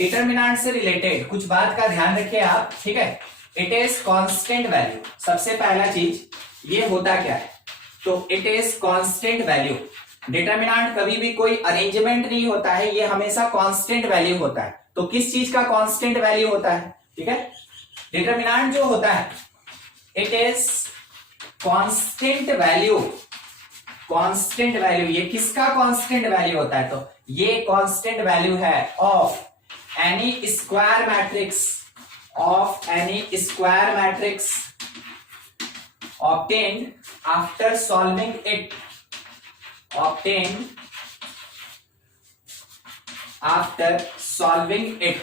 Determinant से related कुछ बात का ध्यान रखिए आप, ठीक है। It is constant value. सबसे पहला चीज ये होता क्या है, तो it is constant value. Determinant कभी भी कोई अरेंजमेंट नहीं होता है, ये हमेशा कांस्टेंट वैल्यू होता है। तो किस चीज का कांस्टेंट वैल्यू होता है, ठीक है। डिटरमिनेंट जो होता है it is constant value. Constant value, ये किसका कांस्टेंट वैल्यू होता है, तो ये कांस्टेंट वैल्यू है of N E square matrix, of N E square matrix obtained after solving it, obtained after solving it।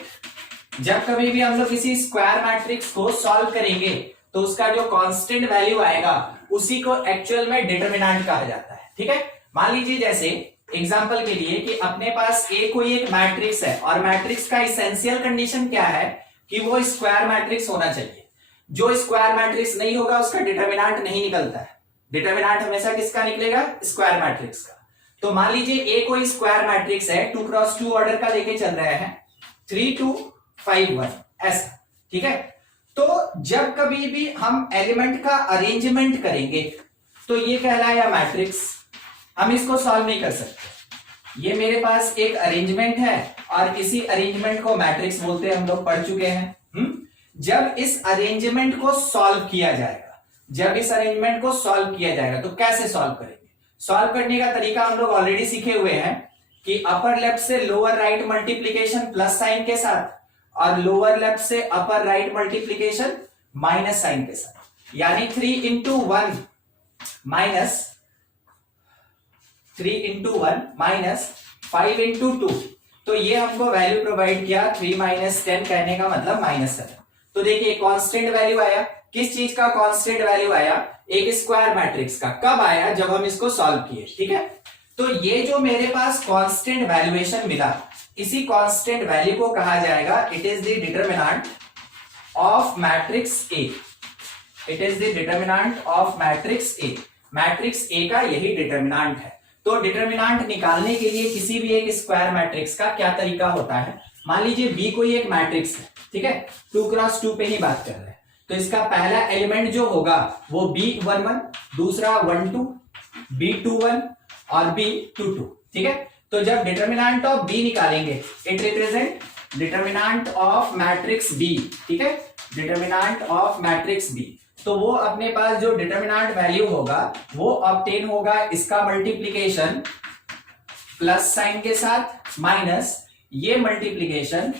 जब कभी भी हम लोग किसी स्क्वायर मैट्रिक्स को सॉल्व करेंगे तो उसका जो कांस्टेंट वैल्यू आएगा उसी को एक्चुअल में डिटरमिनेंट कहा जाता है, ठीक है। मान लीजिए जैसे एग्जांपल के लिए कि अपने पास कोई एक मैट्रिक्स है और मैट्रिक्स का इसेंशियल कंडीशन क्या है कि वो स्क्वायर मैट्रिक्स होना चाहिए। जो स्क्वायर मैट्रिक्स नहीं होगा उसका डिटरमिनेंट नहीं निकलता है। डिटरमिनेंट हमेशा किसका निकलेगा, स्क्वायर मैट्रिक्स का। तो मान लीजिए कोई स्क्वायर मैट्रिक्स है 2x2 ऑर्डर का लेके चल रहे हैं 3 2 5 1 ऐसा, ठीक है। तो जब कभी भी हम एलिमेंट का अरेंजमेंट करेंगे तो ये कहलाया मैट्रिक्स, हम इसको सॉल्व नहीं कर सकते। ये मेरे पास एक अरेंजमेंट है और इसी अरेंजमेंट को मैट्रिक्स बोलते हैं, हम लोग पढ़ चुके हैं। जब इस अरेंजमेंट को सॉल्व किया जाएगा, जब इस अरेंजमेंट को सॉल्व किया जाएगा तो कैसे सॉल्व करेंगे। सॉल्व करने का तरीका हम लोग ऑलरेडी सीखे हुए हैं कि अपर लेफ्ट से lower right multiplication plus sign के साथ और लोअर लेफ्ट से upper right multiplication minus sign के साथ, यानी 3 into 1 minus 3 into 1 minus 5 into 2। तो ये हमको वैल्यू प्रोवाइड किया 3 - 10, कहने का मतलब -7। तो देखिए कांस्टेंट वैल्यू आया, किस चीज का कांस्टेंट वैल्यू आया, एक स्क्वायर मैट्रिक्स का। कब आया, जब हम इसको सॉल्व किए, ठीक है। तो ये जो मेरे पास कांस्टेंट वैल्यूएशन मिला, इसी कांस्टेंट वैल्यू को कहा जाएगा it is the determinant of matrix A. It is the determinant of matrix A. Matrix A का यही डिटरमिनेंट है। तो डिटरमिनेंट निकालने के लिए किसी भी एक स्क्वायर मैट्रिक्स का क्या तरीका होता है। मान लीजिए बी कोई एक मैट्रिक्स है, ठीक है, 2x2 पे ही बात कर रहे हैं। तो इसका पहला एलिमेंट जो होगा वो B11, दूसरा 12, B21 और B22, ठीक है। तो जब डिटरमिनेंट ऑफ बी निकालेंगे it represent determinant of matrix B, ठीक है, डिटरमिनेंट ऑफ मैट्रिक्स बी। तो वो अपने पास जो डिटरमिनेंट वैल्यू होगा वो ऑब्टेन होगा इसका मल्टीप्लीकेशन प्लस साइन के साथ माइनस ये मल्टीप्लीकेशन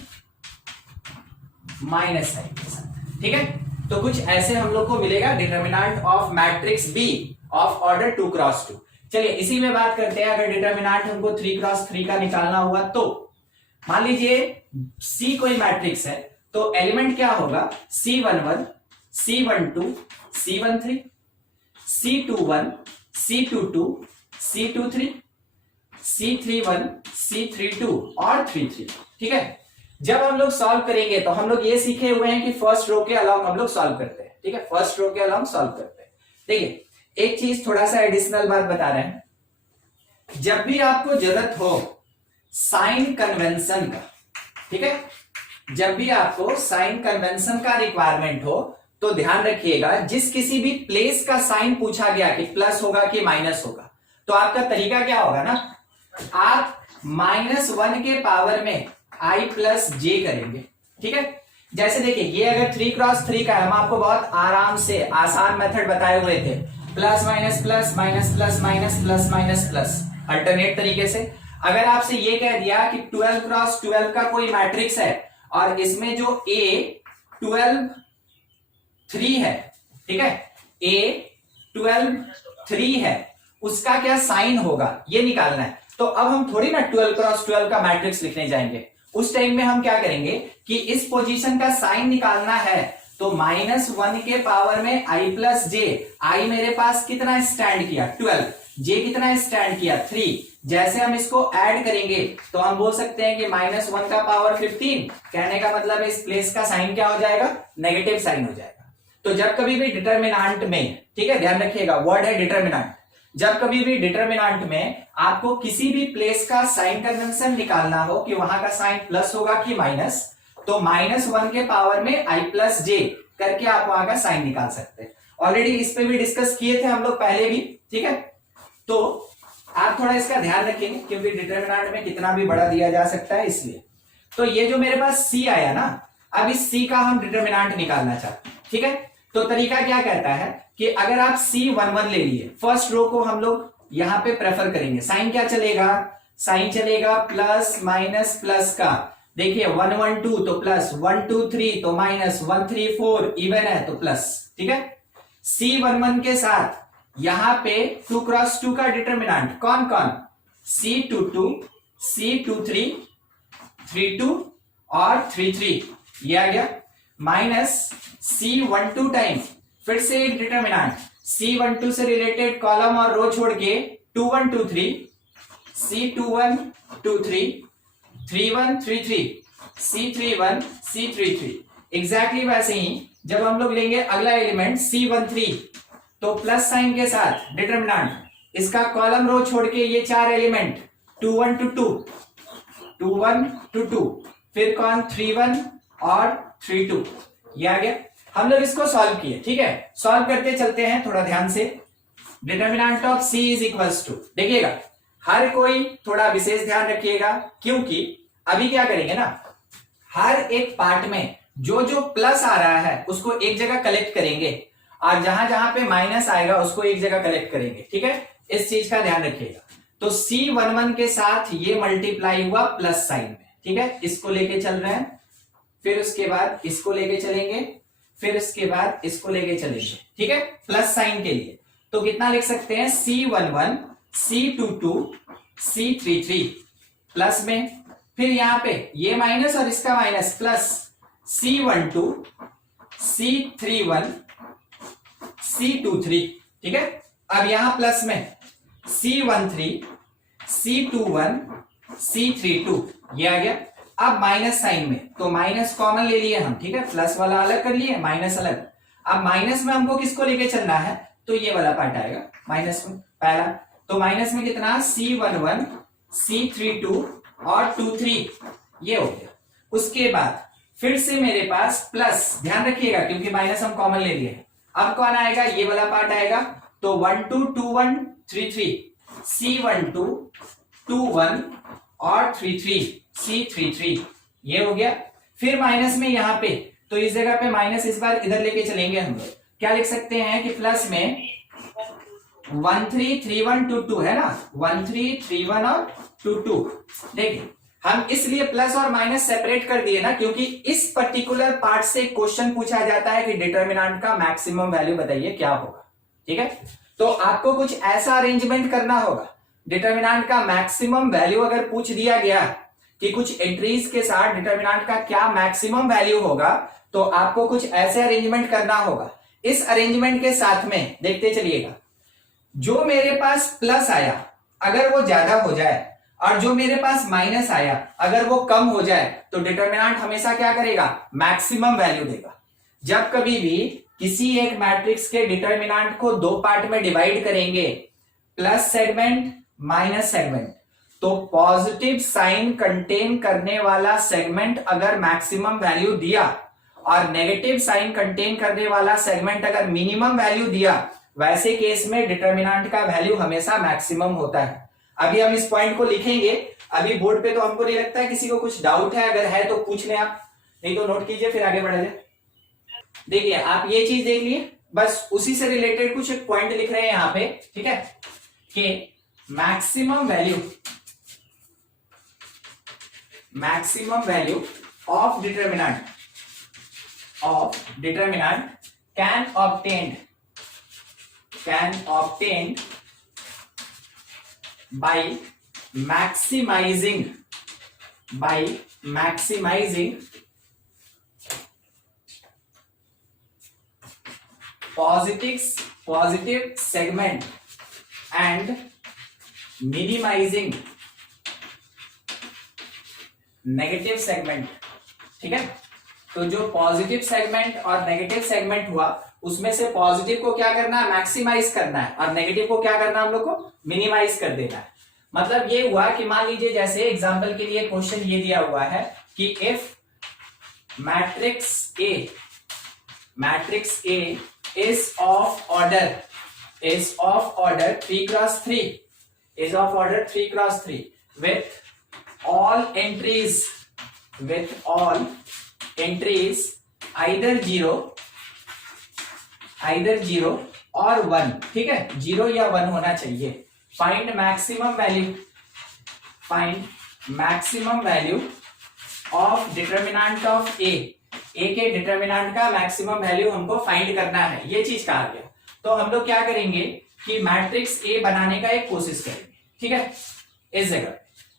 माइनस साइन के साथ, ठीक है। तो कुछ ऐसे हम लोग को मिलेगा determinant of matrix B of order 2x2। चलिए इसी में बात करते हैं। अगर डिटरमिनेंट हमको 3x3 का निकालना हुआ तो मान लीजिए सी कोई मैट्रिक्स है तो एलिमेंट क्या होगा, C11, C12, C13, C21, C22, C23, C31, C32 और 33, ठीक है। जब हम लोग सॉल्व करेंगे तो हम लोग ये सीखे हुए हैं कि फर्स्ट रो के अलोंग हम लोग सॉल्व करते हैं, ठीक है, फर्स्ट रो के अलोंग सॉल्व करते हैं। देखिए एक चीज थोड़ा सा एडिशनल बात बता रहे हैं, जब भी आपको जरूरत हो साइन कन्वेंशन का, ठीक है, जब भी आपको साइन कन्वेंशन का रिक्वायरमेंट हो तो ध्यान रखिएगा जिस किसी भी प्लेस का साइन पूछा गया कि प्लस होगा कि माइनस होगा, तो आपका तरीका क्या होगा ना, आप -1 के पावर में i प्लस जे करेंगे, ठीक है। जैसे देखिए ये अगर 3x3 का है, हम आपको बहुत आराम से आसान मेथड बताए हुए थे, plus minus plus minus plus minus plus minus plus, alternate तरीके से। अगर आपसे ये कह दिया कि 12x12 का कोई मैट्रिक्स है और इसमें जो A12 3 है, ठीक है, A12 3 है, उसका क्या साइन होगा ये निकालना है। तो अब हम थोड़ी ना 12x12 का मैट्रिक्स लिखने जाएंगे, उस टाइम में हम क्या करेंगे कि इस पोजीशन का साइन निकालना है तो -1 के पावर में i प्लस जे। आई मेरे पास कितना स्टैंड किया 12, जे कितना स्टैंड किया 3। जैसे हम इसको ऐड करेंगे तो हम बोल सकते हैं कि -1 का पावर 15, कहने का मतलब इस प्लेस का साइन क्या हो जाएगा, नेगेटिव साइन हो जाएगा। तो जब कभी भी डिटरमिनेंट में, ठीक है, ध्यान रखिएगा वर्ड है डिटरमिनेंट, जब कभी भी डिटर्मिनेंट में आपको किसी भी प्लेस का साइन कन्वेंशन निकालना हो कि वहां का साइन प्लस होगा कि माइनस, तो -1 के पावर में i प्लस जे करके आप वहां का साइन निकाल सकते हैं। ऑलरेडी इस पे भी डिस्कस किए थे हम लोग पहले भी, ठीक है। तो आप थोड़ा इसका ध्यान रखेंगे क्योंकि डिटर्मिनेंट में कितना भी बड़ा दिया जा सकता है, इसलिए। तो ये जो मेरे पास c आया ना, अब इस c का हम डिटर्मिनेंट निकालना चाहते हैं, ठीक है। तो तरीका क्या कहता है कि अगर आप C11 ले लिए, फर्स्ट रो को हम लोग यहां पे प्रेफर करेंगे। साइन क्या चलेगा, साइन चलेगा प्लस माइनस प्लस का। देखिए 1 1 2 तो प्लस, 1 2 3 तो माइनस, 1 3 4 इवन है तो प्लस, ठीक है। C11 के साथ यहां पे 2 क्रॉस 2 का डिटर्मिनेंट कौन कौन, C22, C23, 32 और 33, ये आ गया। माइनस C12 टाइम फिर से एक डिटर्मिनेंट, C12 से रिलेटेड कॉलम और रो छोड़ के 21 23, C21 23, 31 33, C31 C33। एग्जैक्टली वैसे ही जब हम लोग लेंगे अगला एलिमेंट C13, तो प्लस साइन के साथ डिटर्मिनेंट, इसका कॉलम रो छोड़ के ये 4 एलिमेंट 21 to 2, 21 to 2, फिर कौन 31 और 32, ये आ गया। हम लोग इसको सॉल्व किए, ठीक है। सॉल्व करते चलते हैं थोड़ा ध्यान से। Determinant of C is equals to, देखिएगा हर कोई थोड़ा विशेष ध्यान रखिएगा, क्योंकि अभी क्या करेंगे ना, हर एक पार्ट में जो जो प्लस आ रहा है उसको एक जगह कलेक्ट करेंगे और जहां जहां पे माइनस आएगा उसको एक जगह कलेक्ट करेंगे, ठीक है। इस चीज का ध्यान रखिएगा। तो C11 के साथ ये मल्टीप्लाई हुआ प्लस साइन में, ठीक है। इसको लेके चल रहे हैं, फिर उसके बाद इसको लेके चलेंगे, फिर उसके बाद इसको लेके चलेंगे, ठीक है, प्लस साइन के लिए। तो कितना लिख सकते हैं, C11, C22, C33 प्लस में, फिर यहां पे ये माइनस और इसका minus plus, C12, C31, C23, ठीक है। अब यहां प्लस में C13, C21, C32, ये आ गया। अब माइनस साइन में तो माइनस कॉमन ले लिए हम, ठीक है, प्लस वाला अलग कर लिए, माइनस अलग। अब माइनस में हमको किसको लेके चलना है, तो ये वाला पार्ट आएगा माइनस में पहला। तो माइनस में कितना, C11, C32 और 23, ये हो गया। उसके बाद फिर से मेरे पास प्लस, ध्यान रखिएगा क्योंकि माइनस हम कॉमन ले लिए। अब कौन आएगा, ये वाला पार्ट आएगा। तो 1 2 2 1 3 3, C12, 2 1 और 3 3, C33, ये हो गया। फिर माइनस में यहां पे, तो इस जगह पे माइनस इस बार इधर लेके चलेंगे हम लोग। क्या लिख सकते हैं कि प्लस में 1 3 3 1 2 2 है ना, 1 3 3 1 और 2 2। देखिए हम इसलिए प्लस और माइनस सेपरेट कर दिए ना, क्योंकि इस पर्टिकुलर पार्ट से क्वेश्चन पूछा जाता है कि डिटर्मिनेंट का मैक्सिमम वैल्यू बताइए क्या होगा, ठीक है। तो आपको कुछ ऐसा अरेंजमेंट करना होगा, डिटर्मिनेंट का मैक्सिमम वैल्यू अगर पूछ दिया गया कि कुछ एंट्रीज के साथ डिटर्मिनेंट का क्या मैक्सिमम वैल्यू होगा, तो आपको कुछ ऐसे अरेंजमेंट करना होगा। इस अरेंजमेंट के साथ में देखते चलिएगा, जो मेरे पास प्लस आया अगर वो ज्यादा हो जाए और जो मेरे पास माइनस आया अगर वो कम हो जाए, तो डिटर्मिनेंट हमेशा क्या करेगा, मैक्सिमम वैल्यू देगा। जब कभी भी किसी एक मैट्रिक्स के डिटर्मिनेंट को दो पार्ट में डिवाइड करेंगे, प्लस सेगमेंट माइनस सेगमेंट, तो पॉजिटिव साइन कंटेन करने वाला सेगमेंट अगर मैक्सिमम वैल्यू दिया और नेगेटिव साइन कंटेन करने वाला सेगमेंट अगर मिनिमम वैल्यू दिया, वैसे केस में डिटर्मिनेंट का वैल्यू हमेशा मैक्सिमम होता है। अभी हम इस पॉइंट को लिखेंगे, अभी बोर्ड पे तो हमको नहीं लगता है किसी को कुछ डाउट है, अगर है तो पूछ लें आप, नहीं तो नोट कीजिए फिर आगे बढ़ा जाए। देखिए आप ये चीज देख लिए, बस उसी से रिलेटेड कुछ एक पॉइंट लिख रहे हैं यहां पे, ठीक है, कि maximum value of determinant can obtained by maximizing positive segment and minimizing negative segment, ठीक है। तो जो पॉजिटिव सेगमेंट और नेगेटिव सेगमेंट हुआ उसमें से पॉजिटिव को क्या करना है, मैक्सिमाइज करना है, और नेगेटिव को क्या करना है, हम लोग को मिनिमाइज कर देना है। मतलब ये हुआ कि मान लीजिए जैसे एग्जांपल के लिए क्वेश्चन ये दिया हुआ है कि if matrix A is of order 3x3 with all entries either 0 और 1, ठीक है, 0 या 1 होना चाहिए। Find maximum value of determinant of A के डिटर्मिनेंट का मैक्सिमम वैल्यू हमको फाइंड करना है, ये चीज कहा गया। तो हम लोग क्या करेंगे कि मैट्रिक्स ए बनाने का एक कोशिश करेंगे, ठीक है। इस जगह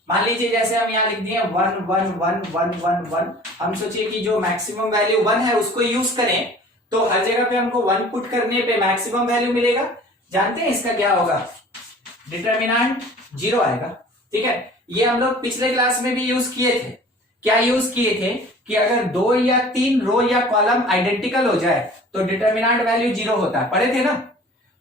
मान लीजिए जैसे हम यहाँ लिख दिए 1 1 1 1 1 1, हम सोचिए कि जो मैक्सिमम वैल्यू 1 है उसको यूज करें तो हर जगह पे हमको 1 पुट करने पे मैक्सिमम वैल्यू मिलेगा। जानते हैं इसका क्या होगा, डिटर्मिनेंट 0 आएगा, ठीक है। ये हम लोग पिछले क्लास में भी यूज किए थे। क्या यूज किए थे कि अगर 2 या 3 रो या कॉलम आइडेंटिकल हो जाए तो डिटर्मिनेंट वैल्यू 0 होता है, पढ़े थे ना।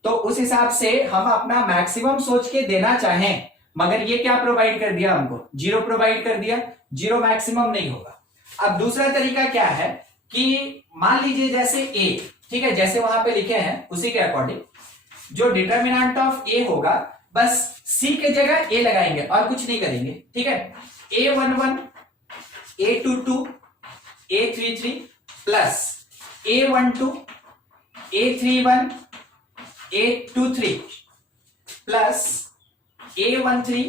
तो उस हिसाब से हम अपना मैक्सिमम सोच के देना चाहें, मगर ये क्या प्रोवाइड कर दिया, हमको 0 प्रोवाइड कर दिया, 0 मैक्सिमम नहीं होगा। अब दूसरा तरीका क्या है कि मान लीजिए जैसे ए, ठीक है, जैसे वहां पे लिखे हैं उसी के अकॉर्डिंग जो डिटर्मिनेंट ऑफ ए होगा बस सी के जगह ए लगाएंगे और कुछ नहीं करेंगे, ठीक है। A11 A22 A33 plus A12 A31 A23 plus A13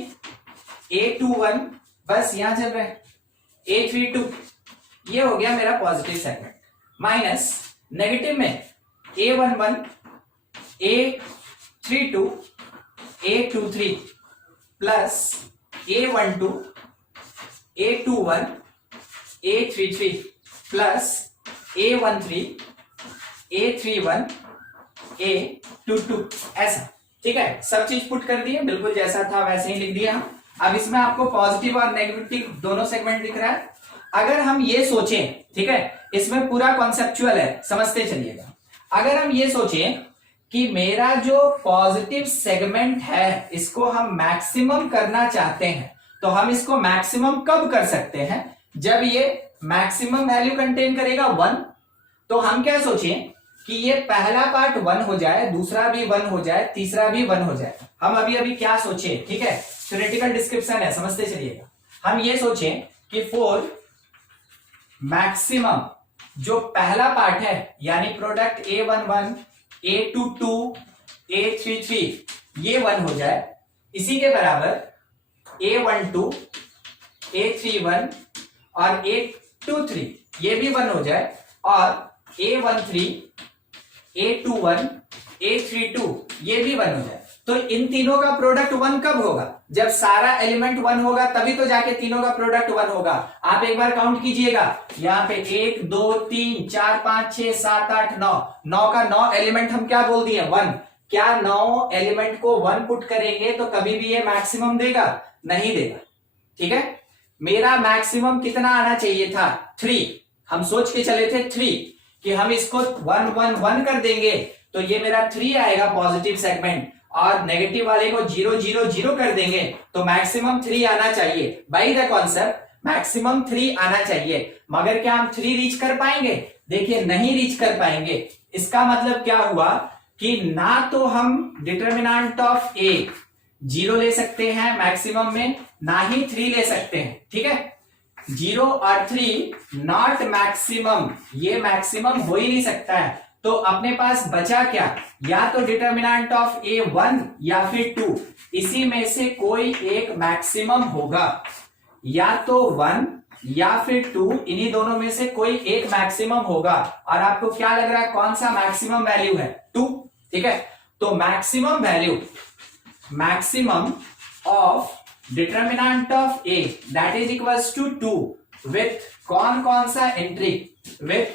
A21, बस यहां चल रहा है A32, ये हो गया मेरा पॉजिटिव सेगमेंट। माइनस नेगेटिव में A11 A32 A23 plus A12 A21 A33 plus A13 A31 A22, ऐसा, ठीक है। सब चीज पुट कर दिए, बिल्कुल जैसा था वैसे ही लिख दिया हम। अब इसमें आपको पॉजिटिव और नेगेटिव दोनों सेगमेंट दिख रहा है। अगर हम ये सोचें, ठीक है, इसमें पूरा कॉन्सेप्चुअल है, समझते चलिएगा। अगर हम ये सोचें कि मेरा जो पॉजिटिव सेगमेंट है इसको हम मैक्सिमम करना चाहते हैं, तो हम इसको मैक्सिमम कब कर सकते हैं, जब ये मैक्सिमम वैल्यू कंटेन करेगा 1। तो हम क्या सोचें कि ये पहला पार्ट 1 हो जाए, दूसरा भी 1 हो जाए, तीसरा भी 1 हो जाए। हम अभी क्या सोचे, ठीक है, थ्योरेटिकल डिस्क्रिप्शन है, समझते चलिएगा। हम ये सोचें कि फॉर मैक्सिमम जो पहला पार्ट है यानी प्रोडक्ट A11 A22 A33 ये 1 हो जाए, इसी के बराबर A12 A31 और A23 ये भी 1 हो जाए, और A13 A21 A32 ये भी 1 हो जाए। तो इन तीनों का प्रोडक्ट 1 कब होगा, जब सारा एलिमेंट 1 होगा, तभी तो जाके तीनों का प्रोडक्ट 1 होगा। आप एक बार काउंट कीजिएगा, यहाँ पे 1 2 3 4 5 6 7 8 9, 9 का 9 एलिमेंट हम क्या बोल दिए, 1। क्या 9 एलिमेंट को 1 पुट करेंगे तो कभी भी ये मैक्सिमम देगा, नहीं देगा, ठीक है। मेरा मैक्सिमम कितना आना चाहिए था, 3। हम सोच के चले थे 3 कि हम इसको 1 1 1 कर देंगे तो ये मेरा 3 आएगा पॉजिटिव सेगमेंट, और नेगेटिव वाले को 0 0 0 कर देंगे तो मैक्सिमम 3 आना चाहिए। बाय द कॉन्सेप्ट मैक्सिमम 3 आना चाहिए, मगर क्या हम 3 रीच कर पाएंगे, देखिए नहीं रीच कर पाएंगे। इसका मतलब क्या हुआ कि ना तो हम डिटर्मिनेंट ऑफ ए 0 ले सकते हैं मैक्सिमम में, ना ही 3 ले सकते हैं, ठीक है। 0 और 3 नॉट मैक्सिमम, ये मैक्सिमम हो ही नहीं सकता है। तो अपने पास बचा क्या, या तो डिटर्मिनेंट ऑफ ए 1 या फिर 2, इसी में से कोई एक मैक्सिमम होगा, या तो 1 या फिर 2, इन्हीं दोनों में से कोई एक मैक्सिमम होगा। और आपको क्या लग रहा है कौन सा मैक्सिमम वैल्यू है, 2, ठीक है। तो maximum value, maximum of determinant of A that is equals to 2 with कौन सा एंट्री, विथ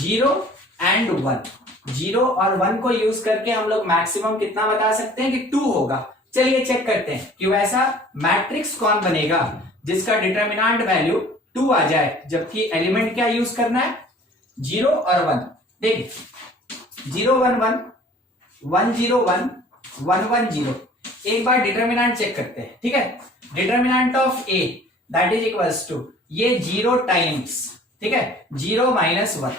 0 एंड 1। 0 और 1 को यूज करके हम लोग मैक्सिमम कितना बता सकते हैं कि 2 होगा। चलिए चेक करते हैं कि वैसा मैट्रिक्स कौन बनेगा जिसका डिटर्मिनेंट वैल्यू 2 आ जाए, जबकि एलिमेंट क्या यूज करना है, 0 और 1। देखिए 011 101 110। एक बार डिटर्मिनेंट चेक करते हैं, ठीक है। Determinant of A that is equals to ये 0 टाइम्स, ठीक है, 0 माइनस 1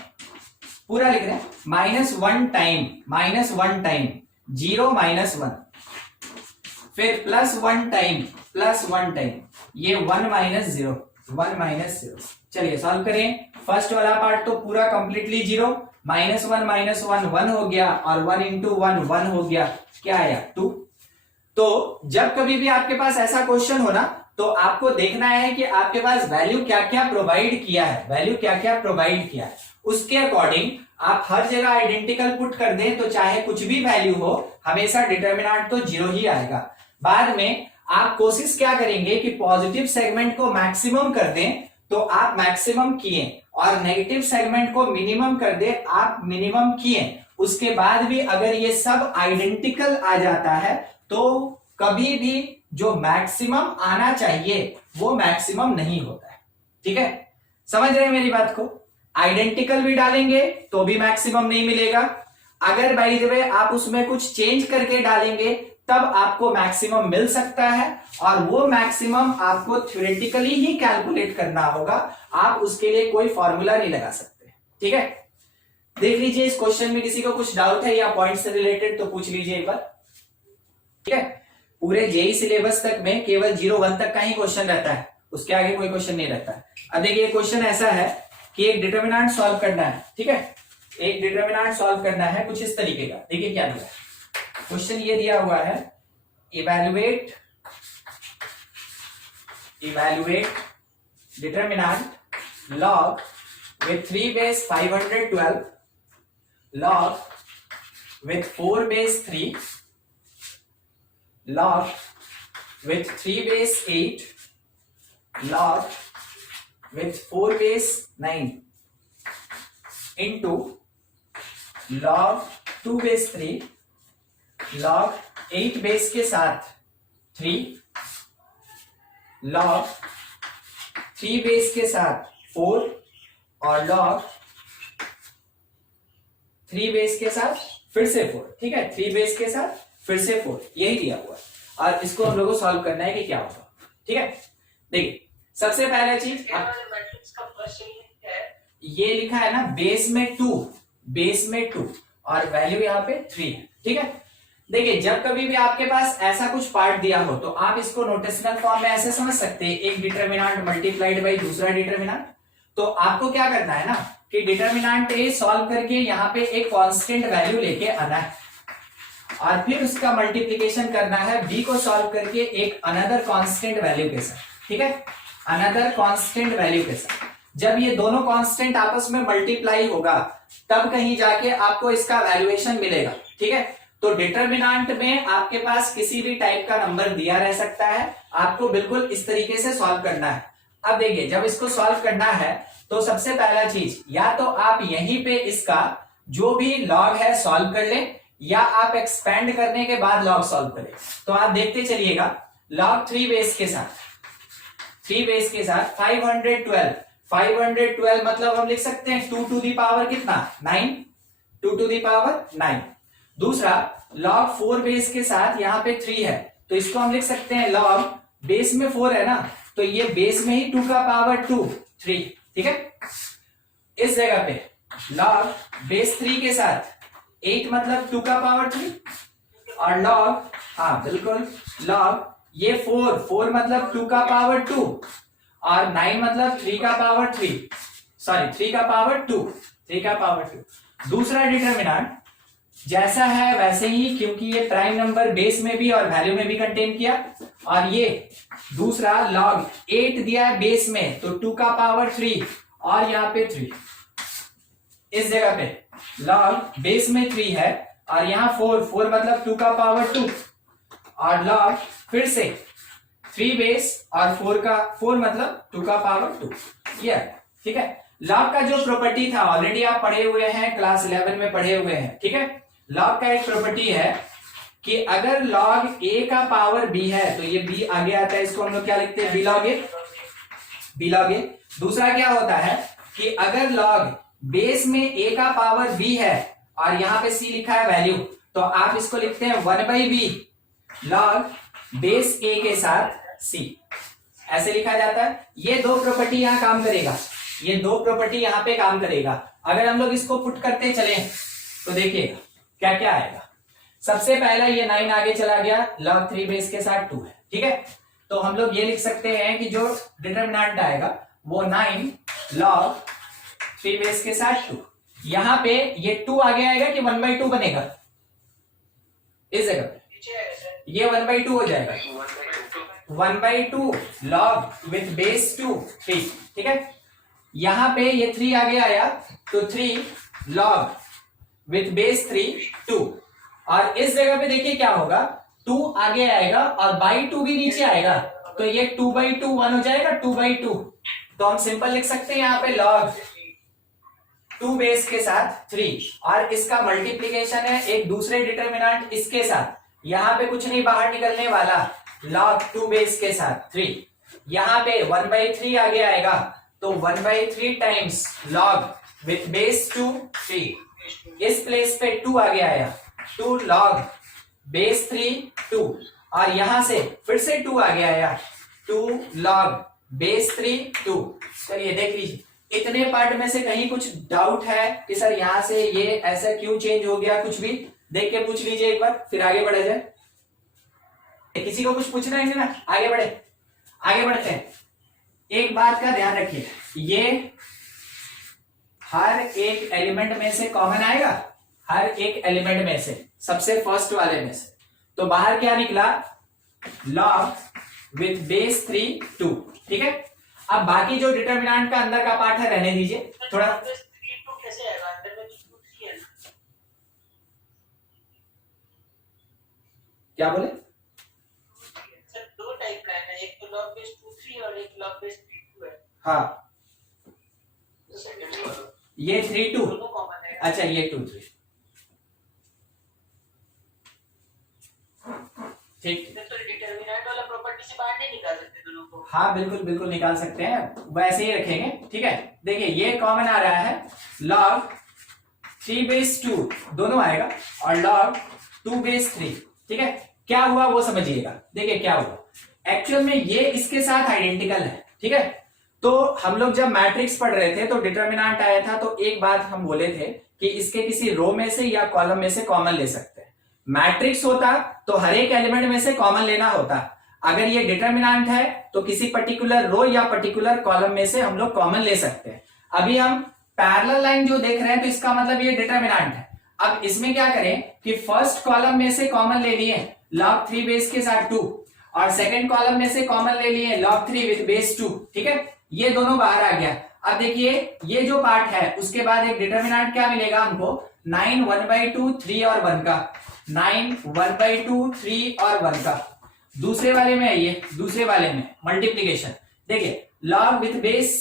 पूरा लिख रहे हैं, -1 टाइम 0 माइनस 1, फिर +1 टाइम ये 1 माइनस 0। चलिए सॉल्व करें। फर्स्ट वाला पार्ट तो पूरा कंप्लीटली 0, -1 1 हो गया, और 1 इंटू 1 हो गया, क्या आया 2। तो जब कभी भी आपके पास ऐसा क्वेश्चन हो ना, तो आपको देखना है कि आपके पास वैल्यू क्या क्या प्रोवाइड किया है, उसके अकॉर्डिंग आप हर जगह आइडेंटिकल पुट कर दें, तो चाहे कुछ भी वैल्यू हो, हमेशा डिटर्मिनेंट तो 0 ही आएगा। बाद में आप कोशिश क्या करेंगे कि पॉजिटिव सेगमेंट को मैक्सिमम कर दें, तो आप मैक्सिमम किए, और नेगेटिव सेगमेंट को मिनिमम कर दे, आप मिनिमम किए। उसके बाद भी अगर ये सब आइडेंटिकल आ जाता है, तो कभी भी जो मैक्सिमम आना चाहिए वो मैक्सिमम नहीं होता है, ठीक है। समझ रहे हैं मेरी बात को। आइडेंटिकल भी डालेंगे तो भी मैक्सिमम नहीं मिलेगा, अगर बाय द वे आप उसमें कुछ चेंज करके डालेंगे तब आपको मैक्सिमम मिल सकता है, और वो मैक्सिमम आपको थ्योरेटिकली ही कैलकुलेट करना होगा, आप उसके लिए कोई फॉर्मूला नहीं लगा सकते, ठीक है। देख लीजिए इस क्वेश्चन में किसी को कुछ डाउट है या पॉइंट से रिलेटेड तो पूछ लीजिए एक बार, ठीक है। पूरे जेई सिलेबस तक में केवल 0-1 तक का ही क्वेश्चन रहता है, उसके आगे कोई क्वेश्चन नहीं रहता है। अब देखिए क्वेश्चन ऐसा है कि एक डिटर्मिनेंट सॉल्व करना है, ठीक है, एक डिटर्मिनेंट सॉल्व करना है कुछ इस तरीके का। देखिए क्या दिया क्वेश्चन, ये दिया हुआ है evaluate determinant log with 3 base 512, log with 4 base 3, log with 3 base 8, log with 4 base 9 into log 2 base 3, log 8 base के साथ 3, log 3 base के साथ 4, और log 3 base के साथ फिर से 4, ठीक है, 3 base के साथ फिर से 4, यही दिया हुआ है। और इसको हम लोग को सॉल्व करना है कि क्या होगा, ठीक है। देखिए सबसे पहला चीज ये लिखा है ना, बेस में 2 और वैल्यू यहाँ पे 3 है, ठीक है। देखिए जब कभी भी आपके पास ऐसा कुछ पार्ट दिया हो, तो आप इसको नोटेशनल फॉर्म में ऐसे समझ सकते हैं, एक डिटर्मिनेंट मल्टीप्लाइड बाई दूसरा डिटर्मिनेंट। तो आपको क्या करना है ना, कि डिटर्मिनेंट ए सॉल्व करके यहाँ पे एक कांस्टेंट वैल्यू लेके आना है, और फिर उसका मल्टीप्लिकेशन करना है बी को सॉल्व करके एक अनदर कांस्टेंट वैल्यू के साथ, ठीक है, अनदर कांस्टेंट वैल्यू के साथ। जब ये दोनों कांस्टेंट आपस में मल्टीप्लाई होगा, तब कहीं जाके आपको इसका वैल्यूएशन मिलेगा, ठीक है। तो डिटर्मिनेंट में आपके पास किसी भी टाइप का नंबर दिया रह सकता है, आपको बिल्कुल इस तरीके से सॉल्व करना है। अब देखिए जब इसको सॉल्व करना है, तो सबसे पहला चीज, या तो आप यहीं पे इसका जो भी लॉग है सॉल्व कर ले, या आप एक्सपेंड करने के बाद लॉग सॉल्व करें। तो आप देखते चलिएगा, लॉग 3 बेस के साथ 512 मतलब हम लिख सकते हैं 2 टू दी पावर कितना 9, 2 टू दी पावर 9। दूसरा log 4 बेस के साथ यहाँ पे 3 है, तो इसको हम लिख सकते हैं log बेस में 4 है ना, तो ये बेस में ही 2 का पावर 2 3, ठीक है। इस जगह पे log बेस 3 के साथ 8 मतलब 2 का पावर 3, और log, हाँ बिल्कुल, log ये 4 मतलब 2 का पावर 2, और 9 मतलब 3 का पावर 3, सॉरी 3 का पावर 2। दूसरा डिटर्मिनेंट जैसा है वैसे ही, क्योंकि ये प्राइम नंबर बेस में भी और वैल्यू में भी कंटेन किया, और ये दूसरा log 8 दिया है बेस में, तो 2 का पावर 3 और यहाँ पे 3। इस जगह पे log बेस में 3 है, और यहाँ 4 मतलब 2 का पावर 2, और log फिर से 3 बेस और 4 मतलब 2 का पावर 2, ठीक है। log का जो प्रॉपर्टी था ऑलरेडी आप पढ़े हुए हैं, क्लास 11 में पढ़े हुए हैं, ठीक है। log का एक प्रॉपर्टी है कि अगर log a का पावर b है, तो ये b आगे आता है, इसको हम लोग क्या लिखते हैं, b log a। दूसरा क्या होता है कि अगर log बेस में a का पावर b है, और यहाँ पे सी लिखा है वैल्यू, तो आप इसको लिखते हैं 1/b log बेस a के साथ c, ऐसे लिखा जाता है। ये दो प्रॉपर्टी यहाँ काम करेगा, ये दो प्रॉपर्टी यहाँ पे काम करेगा। अगर हम लोग इसको पुट करते चले तो देखिएगा क्या क्या आएगा। सबसे पहला ये 9 आगे चला गया, log 3 बेस के साथ 2 है, ठीक है। तो हम लोग ये लिख सकते हैं कि जो डिटरमिनेंट आएगा वो 9 log 3 बेस के साथ 2। यहां पे ये 2 आगे आएगा कि 1/2 बनेगा, इस जगह पे ये 1/2 हो जाएगा, 1/2 log विथ बेस 2 3, ठीक है। यहां पे ये 3 आगे आया तो 3 log विथ बेस 3 2, और इस जगह पे देखिए क्या होगा, 2 आगे आएगा और बाई 2 भी नीचे आएगा, तो ये 2/2 1 हो जाएगा, 2/2। तो हम सिंपल लिख सकते हैं यहाँ पे log 2 बेस के साथ 3, और इसका मल्टीप्लीकेशन है एक दूसरे डिटरमिनेंट इसके साथ, यहाँ पे कुछ नहीं बाहर निकलने वाला, log 2 बेस के साथ 3। यहाँ पे 1/3 आगे आएगा तो 1/3 टाइम्स log विथ बेस 2 3, इस प्लेस पे 2 आगे आया, 2 log बेस 3 2, और यहां से फिर से 2 आगे आया, 2 log बेस 3 2। चलिए देख लीजिए, इतने पार्ट में से कहीं कुछ डाउट है कि सर यहां से ये ऐसा क्यों चेंज हो गया, कुछ भी देख के पूछ लीजिए एक बार, फिर आगे बढ़ा जाए। किसी को कुछ पूछना है ना, आगे बढ़ते हैं। एक बात का ध्यान रखिए, ये हर एक एलिमेंट में से कॉमन आएगा, हर एक एलिमेंट में से, सबसे फर्स्ट वाले में से। तो बाहर क्या निकला, log विथ बेस 3 2, ठीक है। अब बाकी जो डिटरमिनेंट का अंदर का पार्ट है रहने दीजिए थोड़ा। कैसे आएगा अंदर में, 2 3 है। क्या बोले सर, दो टाइप का है ना, एक तो log बेस 2 3 और एक log बेस 3 2 है। हाँ, ये 3 2, अच्छा ये 2 3, ठीक। तो डिटरमिनेंट वाला प्रॉपर्टी से बाहर नहीं निकाल सकते दोनों को? हाँ बिल्कुल बिल्कुल निकाल सकते हैं, वैसे ही रखेंगे, ठीक है। देखिए ये कॉमन आ रहा है, log 3 बेस 2 दोनों आएगा और log 2 बेस 3, ठीक है। क्या हुआ वो समझिएगा, देखिए क्या हुआ, एक्चुअल में ये इसके साथ आइडेंटिकल है, ठीक है। तो हम लोग जब मैट्रिक्स पढ़ रहे थे तो डिटरमिनेंट आया था, तो एक बात हम बोले थे कि इसके किसी रो में से या कॉलम में से कॉमन ले सकते हैं। मैट्रिक्स होता तो हर एक एलिमेंट में से कॉमन लेना होता, अगर ये डिटरमिनेंट है तो किसी पर्टिकुलर रो या पर्टिकुलर कॉलम में से हम लोग कॉमन ले सकते हैं। अभी हम पैरेलल लाइन जो देख रहे हैं तो इसका मतलब ये डिटरमिनेंट है। अब इसमें क्या करें कि फर्स्ट कॉलम में से कॉमन ले लिए log 3 बेस के साथ 2, और सेकंड कॉलम में से कॉमन ले लिए log 3 विद बेस 2, ठीक है। ये दोनों बाहर आ गया। अब देखिए ये जो पार्ट है उसके बाद एक डिटरमिनेंट क्या मिलेगा हमको, 9 1/2 3 और 1 का, 9 1/2 3 और 1 का। दूसरे वाले में है ये, दूसरे वाले में मल्टीप्लीकेशन देखिए, log विथ बेस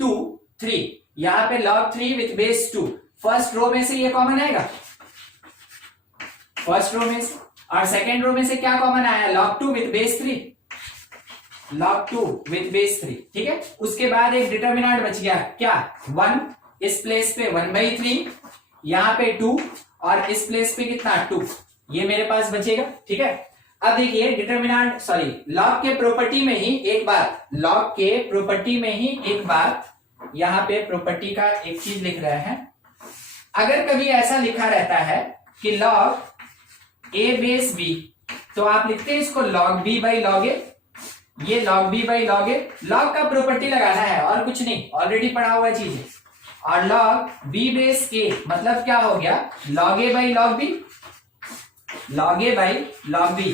2 3, यहां पे log 3 with base 2, first row में से ये कॉमन आएगा, फर्स्ट रो में से, और सेकेंड रो में से क्या कॉमन आया, log 2 with base 3, log 2 with base 3, ठीक है। उसके बाद एक डिटरमिनेंट बच गया क्या, 1, इस प्लेस पे 1/3, यहां पे 2, और इस प्लेस पे कितना 2, ये मेरे पास बचेगा, ठीक है। अब देखिए डिटरमिनेंट सॉरी लॉग के प्रॉपर्टी में ही एक बात, लॉग के प्रॉपर्टी में ही एक बात, यहां पे प्रॉपर्टी का एक चीज लिख रहे हैं, अगर कभी ऐसा लिखा रहता है कि log a बेस b, तो आप लिखते हैं इसको log b by log a, ये log b by log a, log का प्रॉपर्टी लगाना है और कुछ नहीं, ऑलरेडी पढ़ा हुआ चीज है। और log b बेस a मतलब क्या हो गया, log a by log b, log a by log b।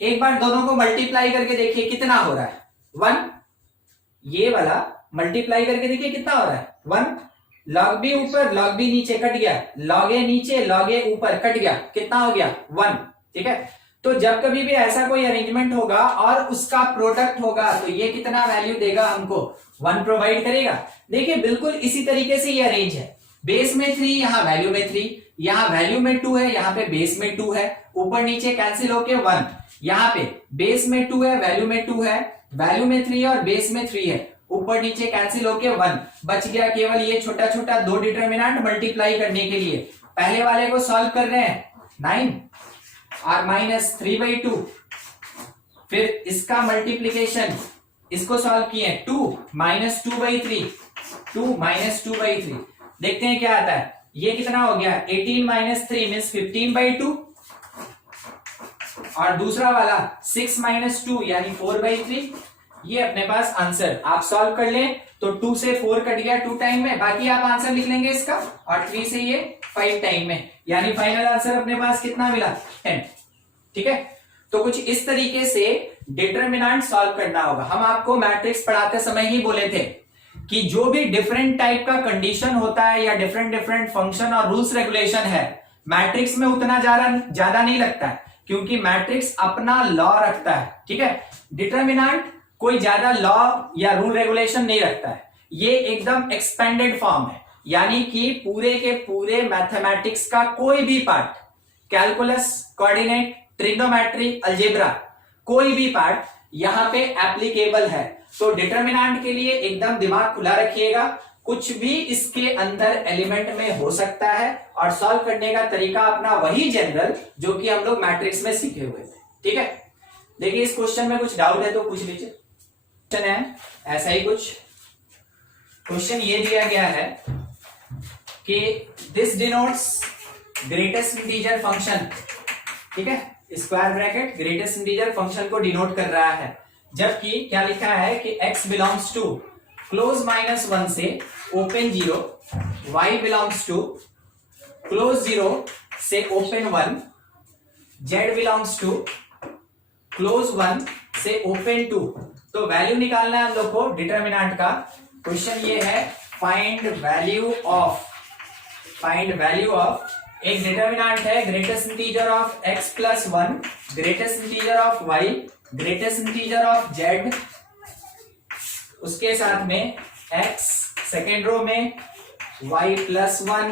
एक बार दोनों को मल्टीप्लाई करके देखिए कितना हो रहा है, 1, ये वाला मल्टीप्लाई करके देखिए कितना हो रहा है 1, log b ऊपर log b नीचे कट गया, log a नीचे log a ऊपर कट गया, कितना हो गया 1, ठीक है। तो जब कभी भी ऐसा कोई अरेंजमेंट होगा और उसका प्रोडक्ट होगा तो ये कितना वैल्यू देगा हमको, 1 प्रोवाइड करेगा। देखिए बिल्कुल इसी तरीके से ये अरेंज है, बेस में 3, यहाँ वैल्यू में 3, यहाँ वैल्यू में 2 है, यहाँ पे बेस में 2 है, ऊपर नीचे कैंसिल होके 1, यहाँ पे बेस में 2 है, वैल्यू में 2 है, वैल्यू में 3 और बेस में 3 है, ऊपर नीचे कैंसिल होके 1 बच गया, केवल ये छोटा छोटा दो डिटरमिनेंट मल्टीप्लाई करने के लिए। पहले वाले को सॉल्व कर रहे हैं 9 और माइनस 3/2, फिर इसका मल्टीप्लीकेशन इसको सॉल्व किए 2 माइनस 2/3, 2 माइनस 2/3, देखते हैं क्या आता है। ये कितना हो गया 18 माइनस 3 मीन्स 15/2, और दूसरा वाला 6 माइनस 2 यानी 4/3। ये अपने पास आंसर आप सॉल्व कर लें तो 2 से 4 कट गया 2 टाइम में, बाकी आप आंसर लिख लेंगे इसका, और 3 से ये 5 टाइम में, यानी फाइनल आंसर अपने पास कितना मिला 10। ठीक है, तो कुछ इस तरीके से डिटरमिनेंट सॉल्व करना होगा। हम आपको मैट्रिक्स पढ़ाते समय ही बोले थे कि जो भी डिफरेंट टाइप का कंडीशन होता है या डिफरेंट डिफरेंट फंक्शन और रूल्स रेगुलेशन है, मैट्रिक्स में उतना ज्यादा नहीं लगता है, क्योंकि मैट्रिक्स अपना लॉ रखता है। ठीक है, डिटरमिनेंट कोई ज्यादा लॉ या रूल रेगुलेशन नहीं रखता है, ये एकदम एक्सपेंडेड फॉर्म है, यानी कि पूरे के पूरे मैथमेटिक्स का कोई भी part, calculus, coordinate, trigonometry, algebra, कोई भी पार्ट यहां पे एप्लीकेबल है। तो डिटरमिनेंट के लिए एकदम दिमाग खुला रखिएगा, कुछ भी इसके अंदर एलिमेंट में हो सकता है, और सॉल्व करने का तरीका अपना वही जनरल जो कि हम लोग मैट्रिक्स में सीखे हुए थे। ठीक है, देखिए इस क्वेश्चन में कुछ डाउट है तो पूछ लीजिए। क्वेश्चन है ऐसा ही कुछ, क्वेश्चन ये दिया गया है कि this denotes greatest integer function. ठीक है, square bracket greatest integer function को डिनोट कर रहा है, जबकि क्या लिखा है कि x बिलोंग्स टू क्लोज -1 से open 0, y belongs to close 0 से open 1, z belongs to close 1 से ओपन 2। तो वैल्यू निकालना है हम लोग को डिटरमिनेंट का। क्वेश्चन ये है फाइंड वैल्यू ऑफ एक डिटरमिनेंट है greatest integer of x plus 1, greatest integer of y, greatest integer of z, उसके साथ में x सेकेंड रो में, y plus 1,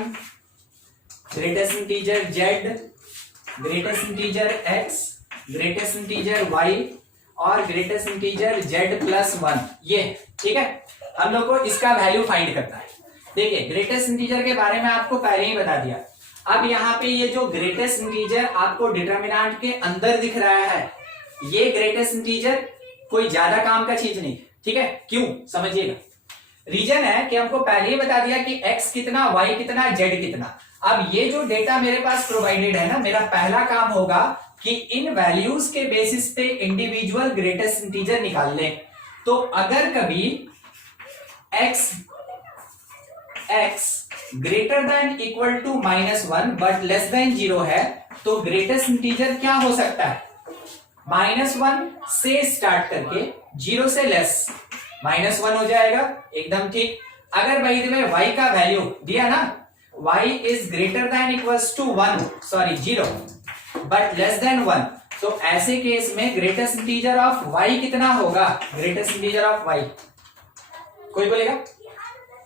greatest integer z, greatest integer x, greatest integer y और greatest integer z plus 1। ये ठीक है, हम लोग को इसका वैल्यू फाइंड करना है। देखिए ग्रेटेस्ट इंटीजर के बारे में आपको पहले ही बता दिया। अब यहाँ पे ये जो ग्रेटेस्ट इंटीजर आपको डिटरमिनेंट के अंदर दिख रहा है, ये ग्रेटेस्ट इंटीजर कोई ज्यादा काम का चीज नहीं। ठीक है, क्यों समझिएगा। रीजन है कि हमको पहले ही बता दिया कि x कितना, y कितना, z कितना। अब ये जो डेटा मेरे पास प्रोवाइडेड है ना, मेरा पहला काम होगा कि इन वैल्यूज के बेसिस पे इंडिविजुअल ग्रेटेस्ट इंटीजर निकाल लें। तो अगर कभी x greater than equal to -1 but less than 0 है, तो ग्रेटेस्ट इंटीजर क्या हो सकता है, -1 से स्टार्ट करके 0 से लेस -1 हो जाएगा, एकदम ठीक। अगर भाई में y का वैल्यू दिया ना, y is greater than equals to 0 but less than 1, तो ऐसे केस में ग्रेटेस्ट इंटीजर ऑफ y कितना होगा, ग्रेटेस्ट इंटीजर ऑफ y कोई बोलेगा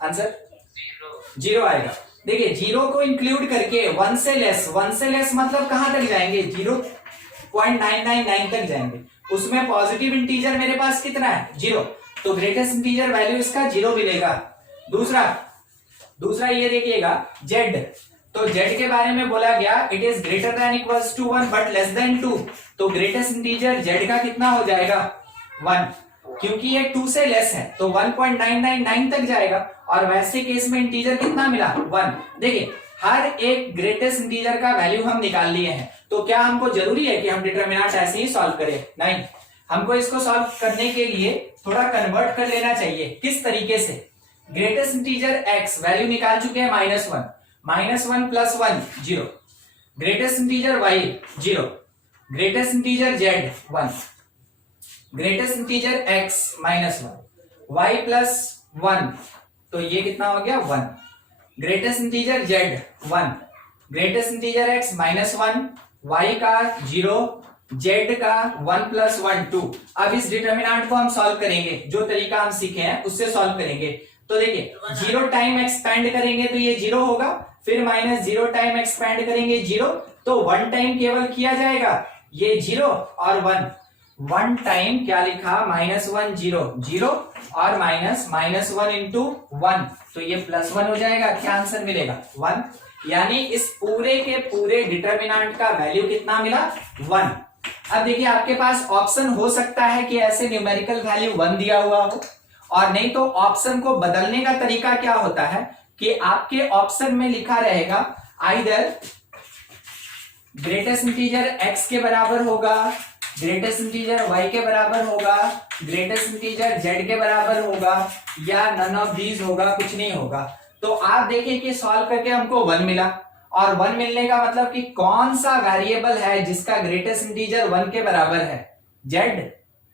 आंसर 0 आएगा। देखिए 0 को इंक्लूड करके 1 से लेस मतलब कहां तक जाएंगे, 0.999 तक जाएंगे। उसमें पॉजिटिव इंटीजर मेरे पास कितना है 0, तो ग्रेटेस्ट इंटीजर वैल्यू इसका 0 मिलेगा। दूसरा ये देखिएगा z, तो z के बारे में बोला गया it is greater than equals to 1 but less than 2, तो ग्रेटेस्ट इंटीजर z का कितना हो जाएगा 1, क्योंकि ये 2 से लेस है तो 1.999 तक जाएगा, और वैसे केस में इंटीजर कितना मिला 1। देखिए हर एक ग्रेटेस्ट इंटीजर का वैल्यू हम निकाल लिए हैं, तो क्या हमको जरूरी है कि हम डिटरमिनेंट ऐसे ही सॉल्व करें, नहीं, हमको इसको सॉल्व करने के लिए थोड़ा कन्वर्ट कर लेना चाहिए। किस तरीके से, ग्रेटेस्ट इंटीजर x वैल्यू निकाल चुके हैं -1 plus 1 0, greatest integer y 0, greatest integer z 1, greatest integer x -1, y plus 1, तो ये कितना हो गया 1, greatest integer z 1, greatest integer x -1, y का 0, z का 1 प्लस 1 2। अब इस डिटरमिनेंट को हम सॉल्व करेंगे, जो तरीका हम सीखे हैं उससे सॉल्व करेंगे। तो देखिए 0 टाइम एक्सपेंड करेंगे तो ये 0 होगा, फिर -0 टाइम एक्सपेंड करेंगे 0, तो 1 टाइम केवल किया जाएगा ये 0 और 1 टाइम क्या लिखा -1 0 और -1 इंटू 1, तो ये +1 हो जाएगा। क्या आंसर मिलेगा 1, यानी इस पूरे के पूरे डिटर्मिनेंट का वैल्यू कितना मिला 1। अब देखिए आपके पास ऑप्शन हो सकता है कि ऐसे न्यूमेरिकल वैल्यू 1 दिया हुआ हो, और नहीं तो ऑप्शन को बदलने का तरीका क्या होता है कि आपके ऑप्शन में लिखा रहेगा आइदर ग्रेटेस्ट इंटीजर x के बराबर होगा, ग्रेटेस्ट इंटीजर y के बराबर होगा, ग्रेटेस्ट इंटीजर z के बराबर होगा, या नन ऑफ दीज होगा, कुछ नहीं होगा। तो आप देखिए कि सॉल्व करके हमको 1 मिला, और 1 मिलने का मतलब कि कौन सा वेरिएबल है जिसका ग्रेटेस्ट इंटीजर 1 के बराबर है, z।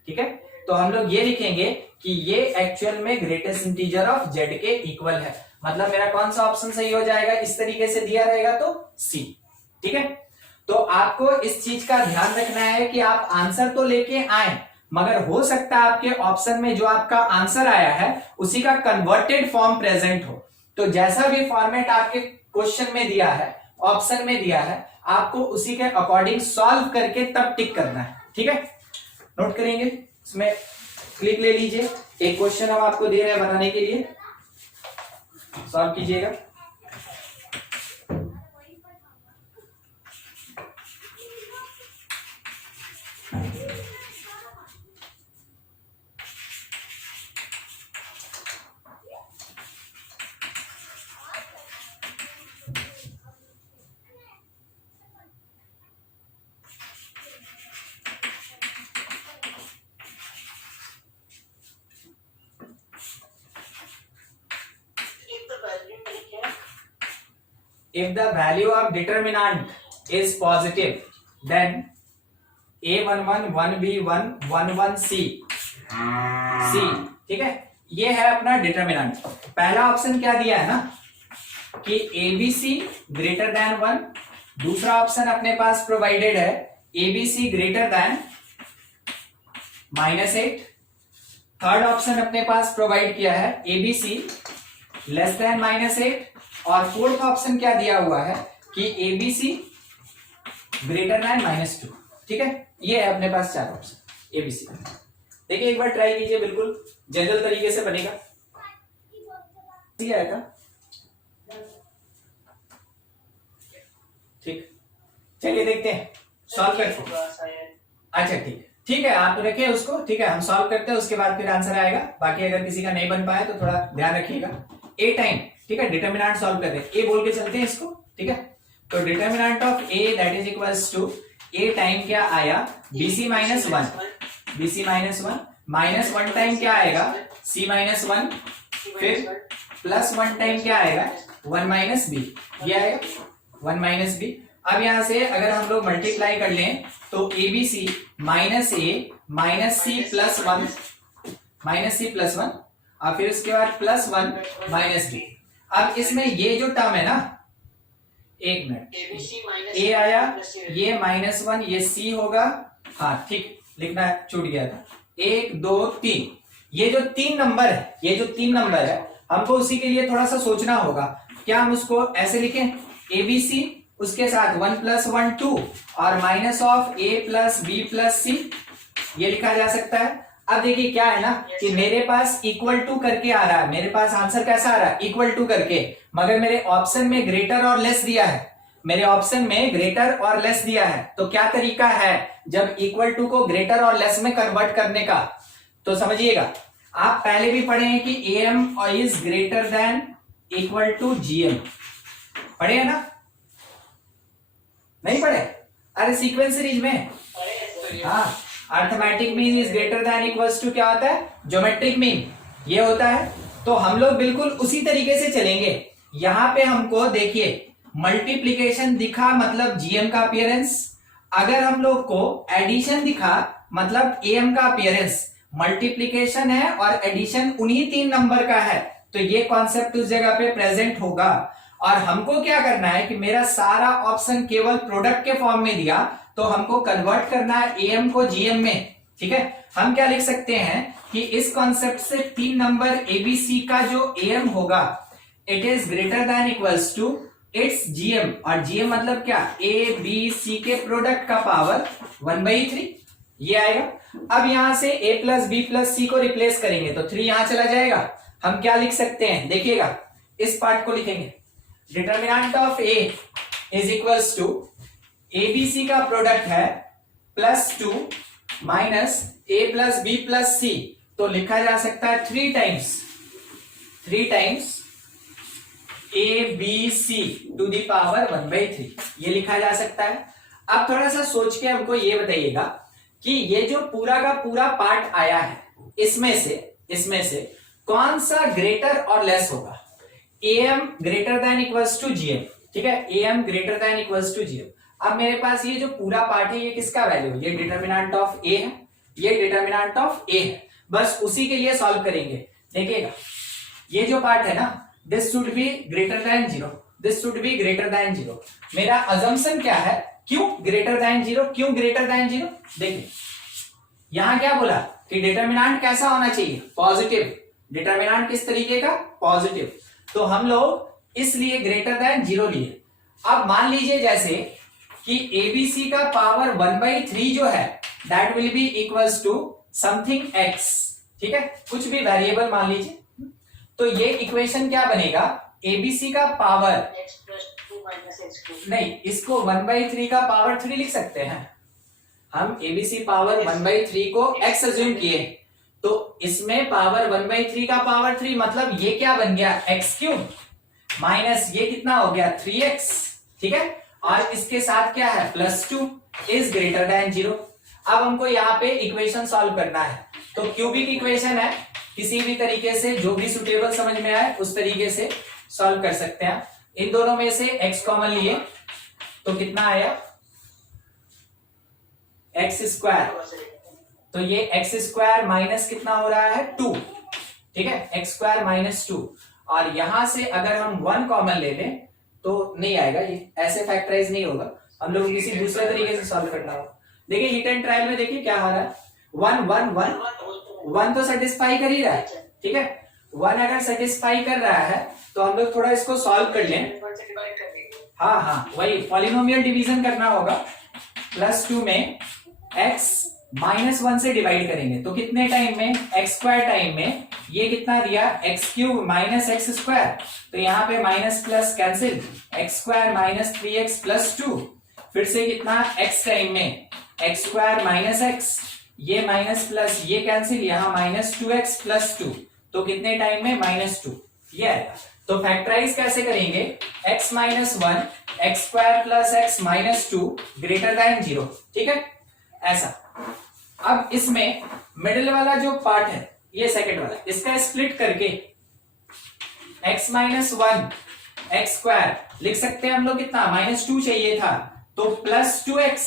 ठीक है, तो हम लोग ये लिखेंगे कि ये एक्चुअल में ग्रेटेस्ट इंटीजर ऑफ z के इक्वल है। मतलब मेरा कौन सा ऑप्शन सही हो जाएगा, इस तरीके से दिया रहेगा तो C। ठीक है, तो आपको इस चीज का ध्यान रखना है कि आप आंसर तो लेके आए, मगर हो सकता है आपके ऑप्शन में जो आपका आंसर आया है उसी का कन्वर्टेड फॉर्म प्रेजेंट हो। तो जैसा भी फॉर्मेट आपके क्वेश्चन में दिया है, ऑप्शन में दिया है, आपको उसी के अकॉर्डिंग सॉल्व करके तब टिक करना है। ठीक है, नोट करेंगे, इसमें क्लिक ले लीजिए। एक क्वेश्चन हम आपको दे रहे हैं बनाने के लिए, सॉल्व कीजिएगा। If the value of determinant is positive, then A11, 1B1, 11C, C। ठीक है, ये है अपना डिटर्मिनेंट। पहला ऑप्शन क्या दिया है ना कि ABC ग्रेटर देन 1, दूसरा ऑप्शन अपने पास प्रोवाइडेड है ABC greater than -8, third option अपने पास प्रोवाइड किया है ABC लेस देन -8, और फोर्थ ऑप्शन क्या दिया हुआ है कि ABC ग्रेटर देन -2। ठीक है, ये है अपने पास चार ऑप्शन ABC। देखिए एक बार ट्राई कीजिए, बिल्कुल जनरल तरीके से बनेगा। आएगा ठीक, चलिए देखते हैं सॉल्व करते। अच्छा ठीक है, आप रखिए उसको। ठीक है, हम सॉल्व करते हैं, उसके बाद फिर आंसर आएगा। बाकी अगर किसी का नहीं बन पाया तो थोड़ा ध्यान रखिएगा। ए टाइम, ठीक है, डिटर्मिनेंट सॉल्व कर रहे हैं, ए बोल के चलते हैं इसको। ठीक है, तो determinant of A that is equals to A time क्या आया BC -1, BC -1 -1 टाइम क्या आएगा C -1, फिर +1 टाइम क्या आएगा 1 - B, ये आएगा 1 - B। अब यहां से अगर हम लोग मल्टीप्लाई कर लें तो ABC -A -C +1 और फिर उसके बाद +1 -B। अब इसमें ये जो टर्म है ना, एक मिनट, A आया, ये -1, ये C होगा। हाँ ठीक, लिखना छूट गया था। 1 2 3, ये जो 3 नंबर है, ये जो 3 नंबर है, हमको उसी के लिए थोड़ा सा सोचना होगा। क्या हम उसको ऐसे लिखें ABC, उसके साथ 1 + 1 2 और -A + B + C, ये लिखा जा सकता है। अब देखिए क्या है ना कि मेरे पास =टू करके आ रहा है, मेरे पास आंसर कैसा आ रहा है =टू करके, मगर मेरे ऑप्शन में ग्रेटर और लेस दिया है, मेरे ऑप्शन में ग्रेटर और लेस दिया है। तो क्या तरीका है जब =टू को ग्रेटर और लेस में कन्वर्ट करने का, तो समझिएगा। आप पहले भी पढ़े हैं कि AM is greater then = GM, पढ़े है ना? नहीं पढ़े? अरे सीक्वेंस सीरीज में, हाँ, arithmetic mean is greater than equals to क्या होता है, ज्योमेट्रिक मीन, ये होता है। तो हम लोग बिल्कुल उसी तरीके से चलेंगे। यहां पे हमको देखिए मल्टीप्लीकेशन दिखा मतलब GM का अपीयरेंस, अगर हम लोग को एडिशन दिखा मतलब AM का अपीयरेंस। मल्टीप्लीकेशन है और एडिशन उन्हीं 3 नंबर का है, तो ये कॉन्सेप्ट उस जगह पे प्रेजेंट होगा। और हमको क्या करना है कि मेरा सारा ऑप्शन केवल प्रोडक्ट के फॉर्म में दिया, तो हमको कन्वर्ट करना है AM को GM में। ठीक है, हम क्या लिख सकते हैं कि इस कॉन्सेप्ट से 3 नंबर ABC का जो AM होगा, it is greater than equals to its GM, और GM मतलब क्या, ABC के प्रोडक्ट का पावर 1/3, ये आएगा। अब यहां से A + B + C को रिप्लेस करेंगे तो 3 यहां चला जाएगा। हम क्या लिख सकते हैं, देखिएगा इस पार्ट को लिखेंगे, determinant of A is equals to ABC का प्रोडक्ट है +2 minus A plus B plus C, तो लिखा जा सकता है 3 times A B C to the power 1/3, ये लिखा जा सकता है। अब थोड़ा सा सोच के हमको ये बताइएगा कि ये जो पूरा का पूरा पार्ट आया है इसमें से कौन सा ग्रेटर और लेस होगा। am greater than equals to gm, ठीक है, am greater than equals to gm। अब मेरे पास ये जो पूरा पार्ट है ये किसका वैल्यू है, ये डिटर्मिनेंट ऑफ a है, ये डिटर्मिनेंट ऑफ a है, बस उसी के लिए सॉल्व करेंगे। देखिएगा ये जो पार्ट है ना, this should be greater than 0, this should be greater than 0। मेरा अजम्पशन क्या है, क्यों ग्रेटर देन 0, क्यों ग्रेटर देन 0। देखिए यहां क्या बोला कि डिटर्मिनेंट कैसा होना चाहिए, पॉजिटिव। डिटर्मिनेंट किस तरीके का, पॉजिटिव, तो हम लोग इसलिए ग्रेटर देन 0 लिए। अब मान लीजिए जैसे कि एबीसी का पावर 1/3 जो है that will be equals to something x, ठीक है, कुछ भी वेरिएबल मान लीजिए, तो ये इक्वेशन क्या बनेगा, एबीसी का power x plus 2 minus x cube। नहीं, इसको 1/3 का पावर 3 लिख सकते हैं हम। एबीसी पावर 1/3 को x अज्यूम किए, तो इसमें पावर 1/3 का पावर 3 मतलब ये क्या बन गया, x³ माइनस ये कितना हो गया 3x, ठीक है, और इसके साथ क्या है +2 इज ग्रेटर देन 0। अब हमको यहाँ पे इक्वेशन सॉल्व करना है, तो क्यूबिक इक्वेशन है, किसी भी तरीके से जो भी सुटेबल समझ में आए उस तरीके से सॉल्व कर सकते हैं। इन दोनों में से x कॉमन लिए तो कितना आया x², तो ये x² माइनस कितना हो रहा है 2, ठीक है, x² माइनस 2, और यहां से अगर हम 1 कॉमन ले लें तो नहीं आएगा, ये ऐसे फैक्टराइज नहीं होगा, हम लोग किसी दूसरे तरीके से सॉल्व करना होगा। देखिए हिट एंड ट्रायल में देखिए क्या हो रहा है, 1 1 1 1 तो सेटिस्फाई कर ही रहा है, ठीक है, 1 अगर सेटिस्फाई कर रहा है तो हम लोग थोड़ा इसको सॉल्व कर लें। हाँ वही पॉलिनोमियल डिवीजन करना होगा, +2 में x -1 से डिवाइड करेंगे तो कितने टाइम में, x² टाइम में, ये कितना दिया x³ माइनस x², तो यहाँ पे minus plus cancel, x² minus 3x plus 2, फिर से कितना x टाइम में x² माइनस x, ये माइनस प्लस ये कैंसिल, यहाँ -2x प्लस 2, तो कितने टाइम में -2, ये आएगा। तो फैक्टराइज कैसे करेंगे, x -1 x² plus x -2 greater than 0, ठीक है, ऐसा। अब इसमें मिडिल वाला जो पार्ट है, ये सेकंड वाला, इसका स्प्लिट करके x -1 x² लिख सकते हैं हम लोग, कितना -2 चाहिए था, तो +2x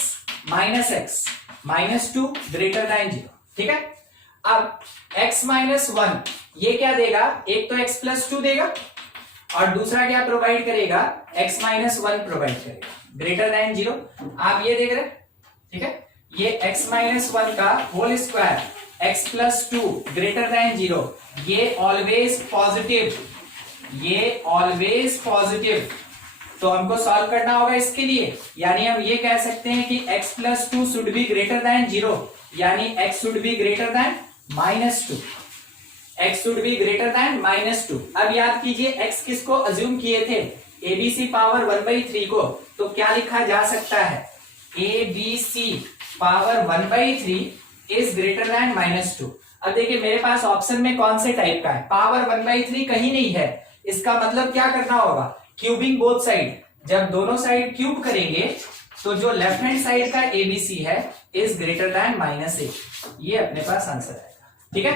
minus x -2 greater than 0, ठीक है। अब x -1 ये क्या देगा, एक तो x +2 देगा और दूसरा क्या प्रोवाइड करेगा, x -1 प्रोवाइड करेगा ग्रेटर देन 0। आप ये देख रहे हैं, ठीक है, ये x -1 का whole square x +2 greater than 0, ये ऑलवेज पॉजिटिव, ये ऑलवेज पॉजिटिव, तो हमको सॉल्व करना होगा इसके लिए, यानी हम ये कह सकते हैं कि x +2 should be greater than 0, यानी x should be greater than -2, x should be greater than -2। अब याद कीजिए x किसको अज्यूम किए थे, एबीसी पावर 1/3 को, तो क्या लिखा जा सकता है, ABC power 1/3 is greater then -2। अब देखिए मेरे पास ऑप्शन में कौन से टाइप का है, पावर 1/3 कहीं नहीं है, इसका मतलब क्या करना होगा, क्यूबिंग बोथ साइड, जब दोनों साइड क्यूब करेंगे तो जो लेफ्ट हैंड साइड का एबीसी है इज ग्रेटर देन -1, ये अपने पास आंसर आएगा, ठीक है,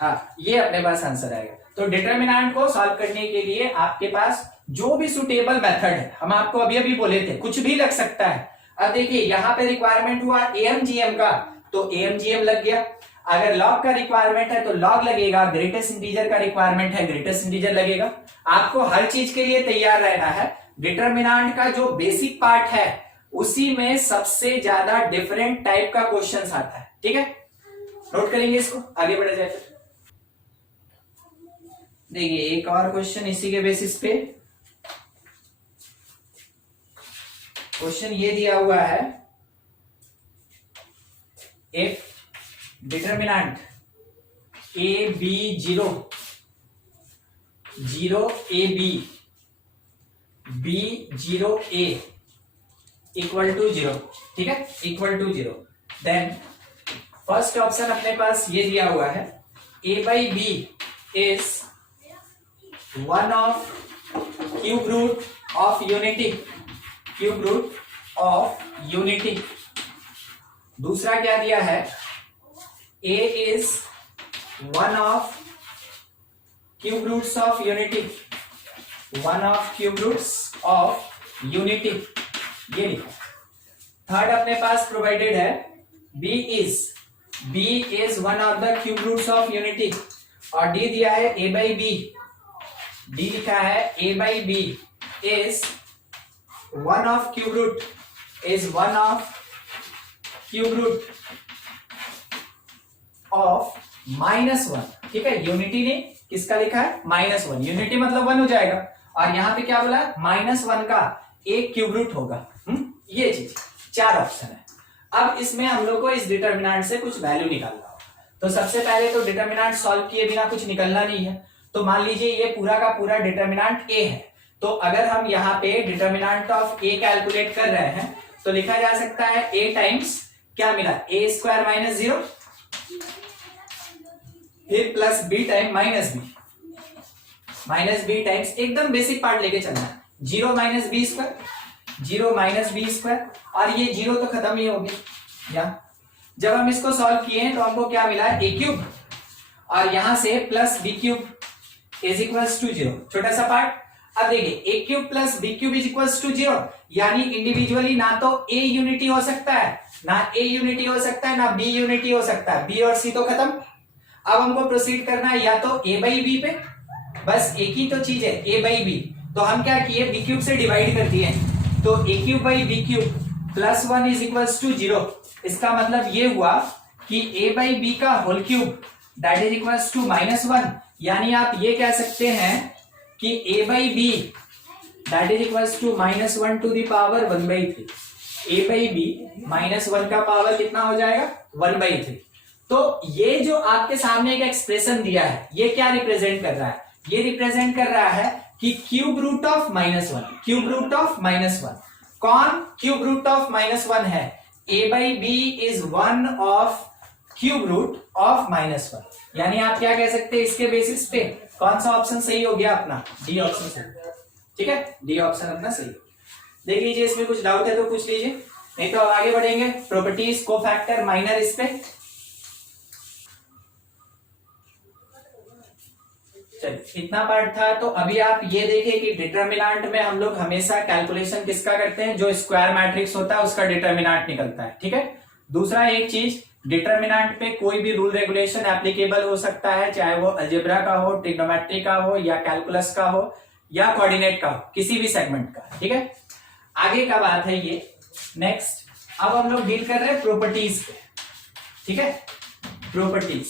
हाँ ये अपने पास आंसर आएगा। तो डिटर्मिनेंट को सॉल्व करने के लिए आपके पास जो भी सुटेबल मेथड है, हम आपको अभी अभी बोले थे, कुछ भी लग सकता है। अब देखिए यहाँ पे रिक्वायरमेंट हुआ AMGM का, तो AMGM लग गया, अगर लॉग का रिक्वायरमेंट है तो लॉग लगेगा, ग्रेटेस्ट इंटीजर का रिक्वायरमेंट है ग्रेटेस्ट इंटीजर लगेगा। आपको हर चीज के लिए तैयार रहना है। डिटर्मिनेंट का जो बेसिक पार्ट है उसी में सबसे ज्यादा डिफरेंट टाइप का क्वेश्चन आता है, ठीक है, नोट करेंगे इसको, आगे बढ़े जाए। देखिए एक और क्वेश्चन इसी के बेसिस पे, क्वेश्चन ये दिया हुआ है, if determinant a b 0 0 a b B0A equal to 0, ठीक है, equal to 0। Then first option अपने पास ये दिया हुआ है, A/B is one of cube root of unity, cube root of unity. दूसरा क्या दिया है, A is one of cube roots of unity, one of cube roots of unity, ये लिखा। थर्ड अपने पास प्रोवाइडेड है B is one of the cube roots of unity, और D दिया है A/B, D लिखा है A/B is one of cube root, is one of cube root of -1, ठीक है। यूनिटी ने किसका लिखा है, -1, यूनिटी मतलब 1 हो जाएगा, और यहां पे क्या बोला, -1 का एक क्यूब रूट होगा। ये चीज, 4 ऑप्शन है। अब इसमें हम लोग को इस डिटर्मिनेंट से कुछ वैल्यू निकालना होगा। तो सबसे पहले तो डिटर्मिनेंट सॉल्व किए बिना कुछ निकलना नहीं है। तो मान लीजिए ये पूरा का पूरा डिटर्मिनेंट A है, तो अगर हम यहाँ पे डिटर्मिनेंट ऑफ A कैलकुलेट कर रहे हैं तो लिखा जा सकता है A टाइम्स क्या मिला, A² - 0, फिर plus B time -B times, एकदम बेसिक पार्ट लेके चलना है, 0 - B², 0 - B², और ये 0 तो खत्म ही हो गया। या जब हम इसको सॉल्व किए तो हमको क्या मिला, A³ और यहां से plus B³ is equals to 0, छोटा सा पार्ट। अब देखिए A³ plus B³ is equals to 0, यानी इंडिविजुअली ना तो A यूनिटी हो सकता है, ना A यूनिटी हो सकता है, ना B यूनिटी हो सकता है, B और C तो खत्म। अब हमको प्रोसीड करना है या तो A/B पे, बस एक ही तो चीज है A/B, तो हम क्या किए, B³ से डिवाइड कर दिए, तो A³/B³ plus 1 is equals to 0। इसका मतलब ये हुआ कि A/B का whole cube that is equals to -1, यानी आप ये कह सकते हैं कि A/B that is equals to -1 to the power 1/3। A/B -1 का पावर कितना हो जाएगा, 1/3। तो ये जो आपके सामने एक एक्सप्रेशन दिया है, ये क्या रिप्रेजेंट कर रहा है, ये रिप्रेजेंट कर रहा है कि cube root of -1, cube root of -1, कौन क्यूब रूट ऑफ -1 है, A/B is one of cube root of -1। यानी आप क्या कह सकते हैं इसके बेसिस पे, कौन सा ऑप्शन सही हो गया अपना, डी ऑप्शन सही, ठीक है, डी ऑप्शन अपना सही। देख लीजिए, इसमें कुछ डाउट है तो पूछ लीजिए, नहीं तो आगे बढ़ेंगे। Properties, cofactor, minor respect. चलिए, इतना पार्ट था। तो अभी आप ये देखिए कि डिटर्मिनेंट में हम लोग हमेशा कैलकुलेशन किसका करते हैं, जो स्क्वायर मैट्रिक्स होता है उसका डिटर्मिनेंट निकलता है, ठीक है। दूसरा एक चीज, डिटर्मिनेंट पे कोई भी रूल रेगुलेशन एप्लीकेबल हो सकता है, चाहे वो अलजेब्रा का हो, ट्रिग्नोमेट्री का हो, या कैलकुलस का हो, या कोऑर्डिनेट का हो, किसी भी सेगमेंट का, ठीक है। आगे का बात है ये। नेक्स्ट, अब हम लोग डील कर रहे हैं प्रॉपर्टीज पे, ठीक है, प्रॉपर्टीज।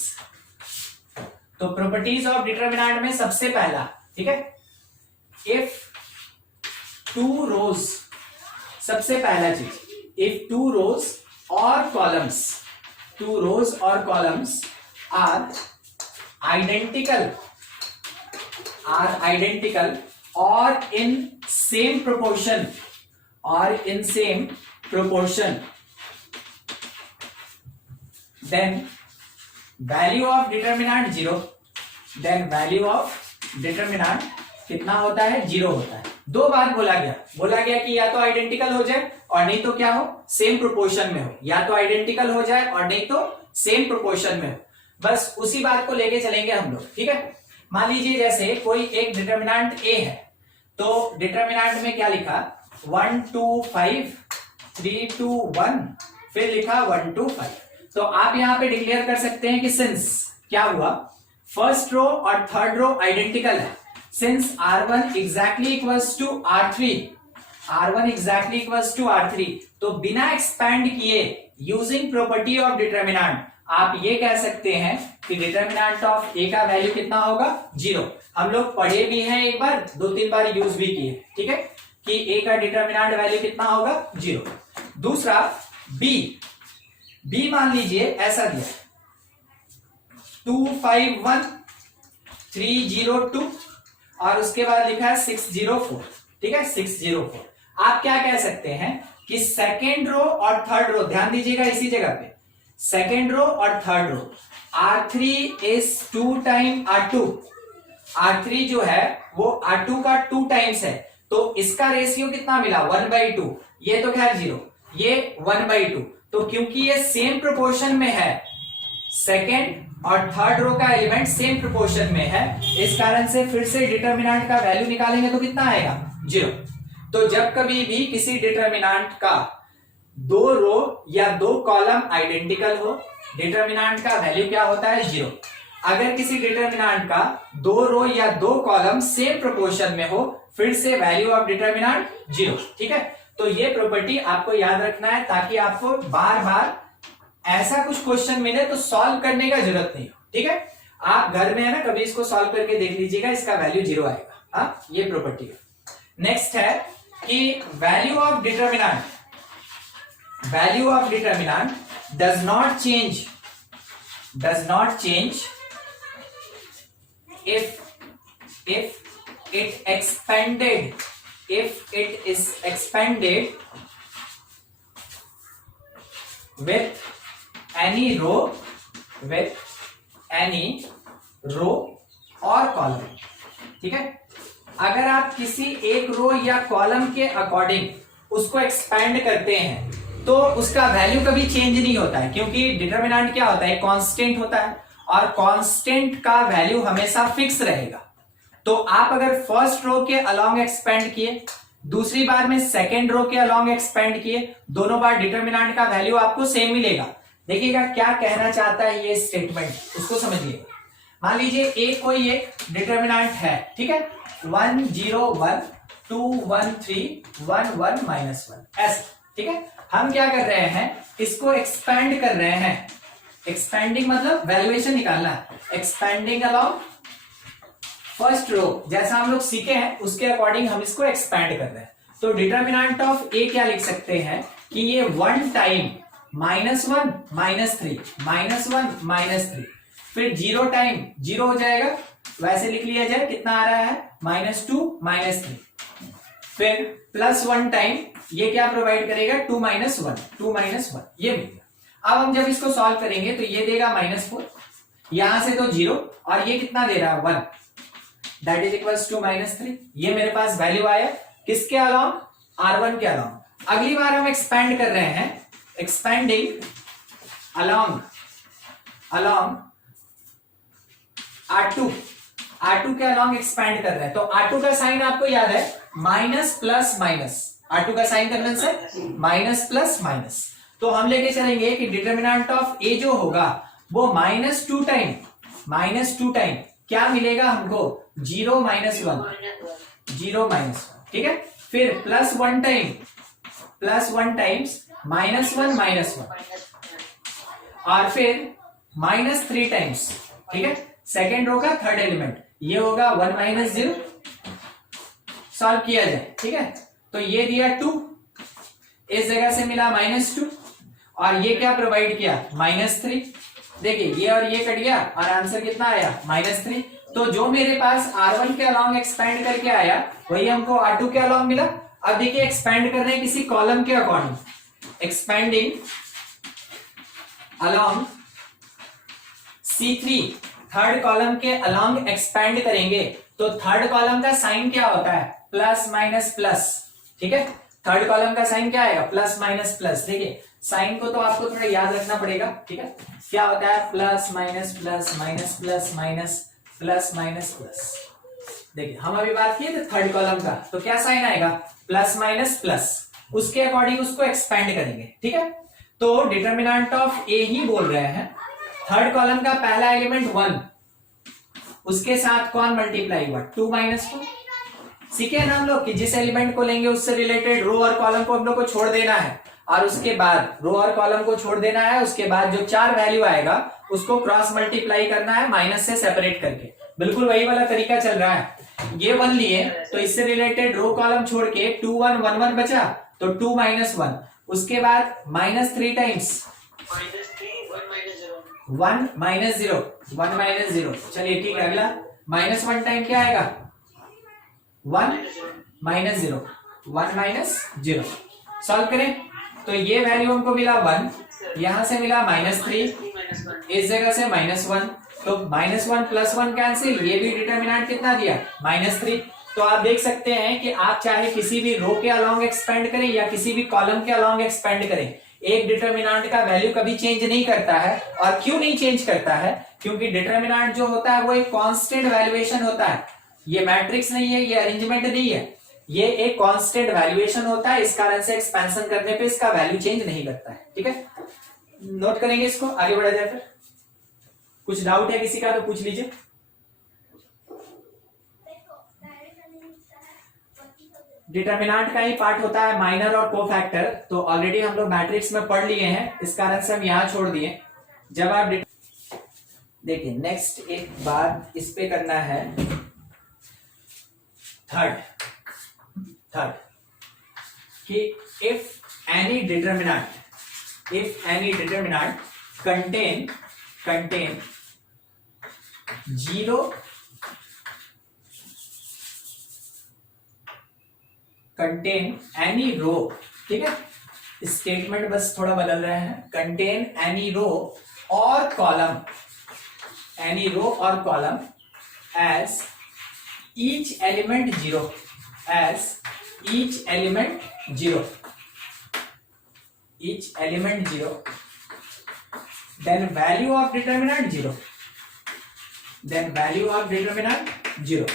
तो प्रॉपर्टीज ऑफ डिटर्मिनेंट में सबसे पहला, ठीक है, इफ टू रोज, सबसे पहला चीज, इफ टू रोज और कॉलम्स, टू रोज और कॉलम्स आर आइडेंटिकल और in same proportion, then value of determinant 0, then value of determinant कितना होता है, 0 होता है। दो बार बोला गया कि या तो आइडेंटिकल हो जाए और नहीं तो क्या हो, सेम प्रोपोर्शन में हो, या तो आइडेंटिकल हो जाए और नहीं तो सेम प्रोपोर्शन में हो। बस उसी बात को लेके चलेंगे हम लोग, ठीक है। मान लीजिए जैसे कोई एक डिटर्मिनेंट A है, तो डिटर्मिनेंट में क्या लिखा, 1 2 5 3 2 1, फिर लिखा 1 2 5। तो आप यहां पे डिक्लेयर कर सकते हैं कि सिंस क्या हुआ, फर्स्ट रो और थर्ड रो आइडेंटिकल है, since R1 exactly equals to R3, R1 exactly equals to R3, तो बिना एक्सपैंड किए यूजिंग प्रॉपर्टी ऑफ डिटर्मिनेंट आप ये कह सकते हैं कि डिटर्मिनेंट ऑफ A का वैल्यू कितना होगा, 0। हम लोग पढ़े भी हैं एक बार, 2-3 बार यूज भी किए, ठीक है, कि A का डिटर्मिनेंट वैल्यू कितना होगा, 0। दूसरा B मान लीजिए ऐसा दिया, 2 5 1 3 0 2 और उसके बाद लिखा है 6 0 4, ठीक है 604। आप क्या कह सकते हैं कि सेकेंड रो और थर्ड रो, ध्यान दीजिएगा इसी जगह पे, सेकेंड रो और third row, R3 is 2 time R2। R3 जो है वो R2 का 2 टाइम्स है, तो इसका रेशियो कितना मिला 1/2। ये तो खैर 0, ये 1/2। तो क्योंकि ये सेम प्रोपोर्शन में है, सेकेंड और थर्ड रो का एलिमेंट सेम प्रोपोर्शन में है, इस कारण से फिर से डिटर्मिनेंट का वैल्यू निकालेंगे तो कितना आएगा 0। तो जब कभी भी किसी डिटर्मिनेंट का 2 रो या 2 कॉलम आइडेंटिकल हो, डिटर्मिनेंट का वैल्यू क्या होता है 0। अगर किसी डिटर्मिनेंट का 2 रो या 2 कॉलम सेम प्रोपोर्शन में हो, फिर से वैल्यू ऑफ डिटर्मिनेंट 0। ठीक है, तो ये प्रॉपर्टी आपको याद रखना है ताकि आपको बार बार ऐसा कुछ क्वेश्चन मिले तो सॉल्व करने का जरूरत नहीं हो। ठीक है, आप घर में है ना कभी इसको सॉल्व करके देख लीजिएगा, इसका वैल्यू 0 आएगा। हाँ, ये प्रॉपर्टी है। नेक्स्ट है कि value of determinant, value of determinant does not change if it is expanded with any row or column। ठीक है, अगर आप किसी एक रो या कॉलम के अकॉर्डिंग उसको एक्सपेंड करते हैं तो उसका वैल्यू कभी चेंज नहीं होता है, क्योंकि डिटर्मिनेंट क्या होता है कांस्टेंट होता है और कांस्टेंट का वैल्यू हमेशा फिक्स रहेगा। तो आप अगर फर्स्ट रो के अलोंग एक्सपेंड किए, दूसरी बार में सेकेंड रो के अलोंग एक्सपेंड किए, दोनों बार डिटर्मिनेंट का वैल्यू आपको सेम मिलेगा। देखिएगा क्या कहना चाहता है ये स्टेटमेंट, उसको समझिएगा। मान लीजिए कोई एक डिटर्मिनेंट है, ठीक है 1 0 1 2 1 3 1 1 -1 ऐसे। ठीक है, हम क्या कर रहे हैं, इसको एक्सपेंड कर रहे हैं। एक्सपेंडिंग मतलब वैल्यूएशन निकालना, एक्सपेंडिंग अलोंग फर्स्ट रो, जैसा हम लोग सीखे हैं उसके अकॉर्डिंग हम इसको एक्सपेंड कर रहे हैं। तो डिटर्मिनेंट ऑफ ए क्या लिख सकते हैं कि ये 1 टाइम -1 -3 -1 -3, फिर 0 टाइम 0 हो जाएगा, वैसे लिख लिया जाए, कितना आ रहा है -2 -3, फिर +1 टाइम ये क्या प्रोवाइड करेगा 2 -1 ये मिल गया। अब हम जब इसको सॉल्व करेंगे तो ये देगा -4, यहां से तो 0 और ये कितना दे रहा है 1, दैट इज इक्वल्स टू -3। ये meरे पास वैल्यू आया किसके अलोंग, R1 के अलोंग। अगली बार हम एक्सपेंड कर रहे हैं, एक्सपेंडिंग अलोंग R2 के अलोंग एक्सपेंड कर रहे हैं। तो R2 का साइन आपको याद है माइनस प्लस माइनस, R2 का साइन करने से माइनस। तो हम लेके चलेंगे कि डिटर्मिनेंट ऑफ ए जो होगा वो -2 टाइम क्या मिलेगा हमको 0 -1 0 -1। ठीक है, फिर +1 टाइम्स -1 और फिर -3 टाइम्स। ठीक है, सेकेंड रो का थर्ड एलिमेंट ये होगा 1 -0, सॉल्व किया जाए। ठीक है, तो ये दिया 2, इस जगह से मिला -2 और ये क्या प्रोवाइड किया -3। देखिए ये और ये कट गया और आंसर कितना आया -3। तो जो मेरे पास R1 के अलोंग एक्सपेंड करके आया वही हमको R2 के अलोंग मिला। अब देखिए एक्सपेंड कर रहे हैं किसी कॉलम के according, expanding along C3, third column के अलोंग एक्सपेंड करेंगे तो थर्ड कॉलम का साइन क्या होता है +-+। ठीक है, थर्ड कॉलम का साइन क्या आएगा +-+। देखिए साइन को तो आपको थोड़ा याद रखना पड़ेगा। ठीक है, क्या होता है +-+, देखिए हम अभी बात किए थे थर्ड कॉलम का, तो क्या साइन आएगा +-+, उसके अकॉर्डिंग उसको एक्सपेंड करेंगे। ठीक है, तो डिटर्मिनेंट ऑफ ए ही बोल रहे हैं, थर्ड कॉलम का पहला एलिमेंट 1, उसके साथ कौन मल्टीप्लाई हुआ 2 -4। सीखे ना हम लोग कि जिस एलिमेंट को लेंगे उससे रिलेटेड रो और कॉलम को हम लोग को छोड़ देना है और उसके बाद रो और कॉलम को छोड़ देना है, उसके बाद जो 4 वैल्यू आएगा उसको क्रॉस मल्टीप्लाई करना है माइनस से सेपरेट करके। बिल्कुल वही वाला तरीका चल रहा है। ये 1 लिए तो इससे रिलेटेड रो कॉलम छोड़ के 2 1 1 1 बचा तो 2 -1, उसके बाद -3 टाइम्स 1 -0। चलिए ठीक है, अगला -1 टाइम क्या आएगा 1 माइनस 0, 1 माइनस 0। सॉल्व करें तो ये वैल्यू हमको मिला 1, यहां से मिला -3, इस जगह से -1, तो -1 प्लस 1 कैंसिल, ये भी डिटर्मिनेंट कितना दिया -3। तो आप देख सकते हैं कि आप चाहे किसी भी रो के अलोंग एक्सपेंड करें या किसी भी कॉलम के अलोंग एक्सपेंड करें, एक डिटर्मिनेंट का वैल्यू कभी चेंज नहीं करता है। और क्यों नहीं चेंज करता है? क्योंकि डिटर्मिनेंट जो होता है वो एक कांस्टेंट वैल्यूएशन होता है। ये मैट्रिक्स नहीं है, ये अरेंजमेंट नहीं है, ये एक कांस्टेंट वैल्यूएशन होता है। इस कारण से एक्सपेंशन करने पे इसका वैल्यू चेंज नहीं करता है। ठीक है, नोट करेंगे इसको, आगे बढ़ा जाए। फिर कुछ डाउट है किसी का तो पूछ लीजिए। डिटर्मिनेंट का ही पार्ट होता है माइनर और कोफैक्टर, तो ऑलरेडी हम लोग मैट्रिक्स में पढ़ लिए हैं, इस कारण से हम यहां छोड़ दिए। जब आप देखिए नेक्स्ट एक बात इस पे करना है, थर्ड कि if any determinant contain zero contain any row, ठीक है, स्टेटमेंट बस थोड़ा बदल रहे हैं, कंटेन एनी रो और column as each element zero, then value of determinant जीरो।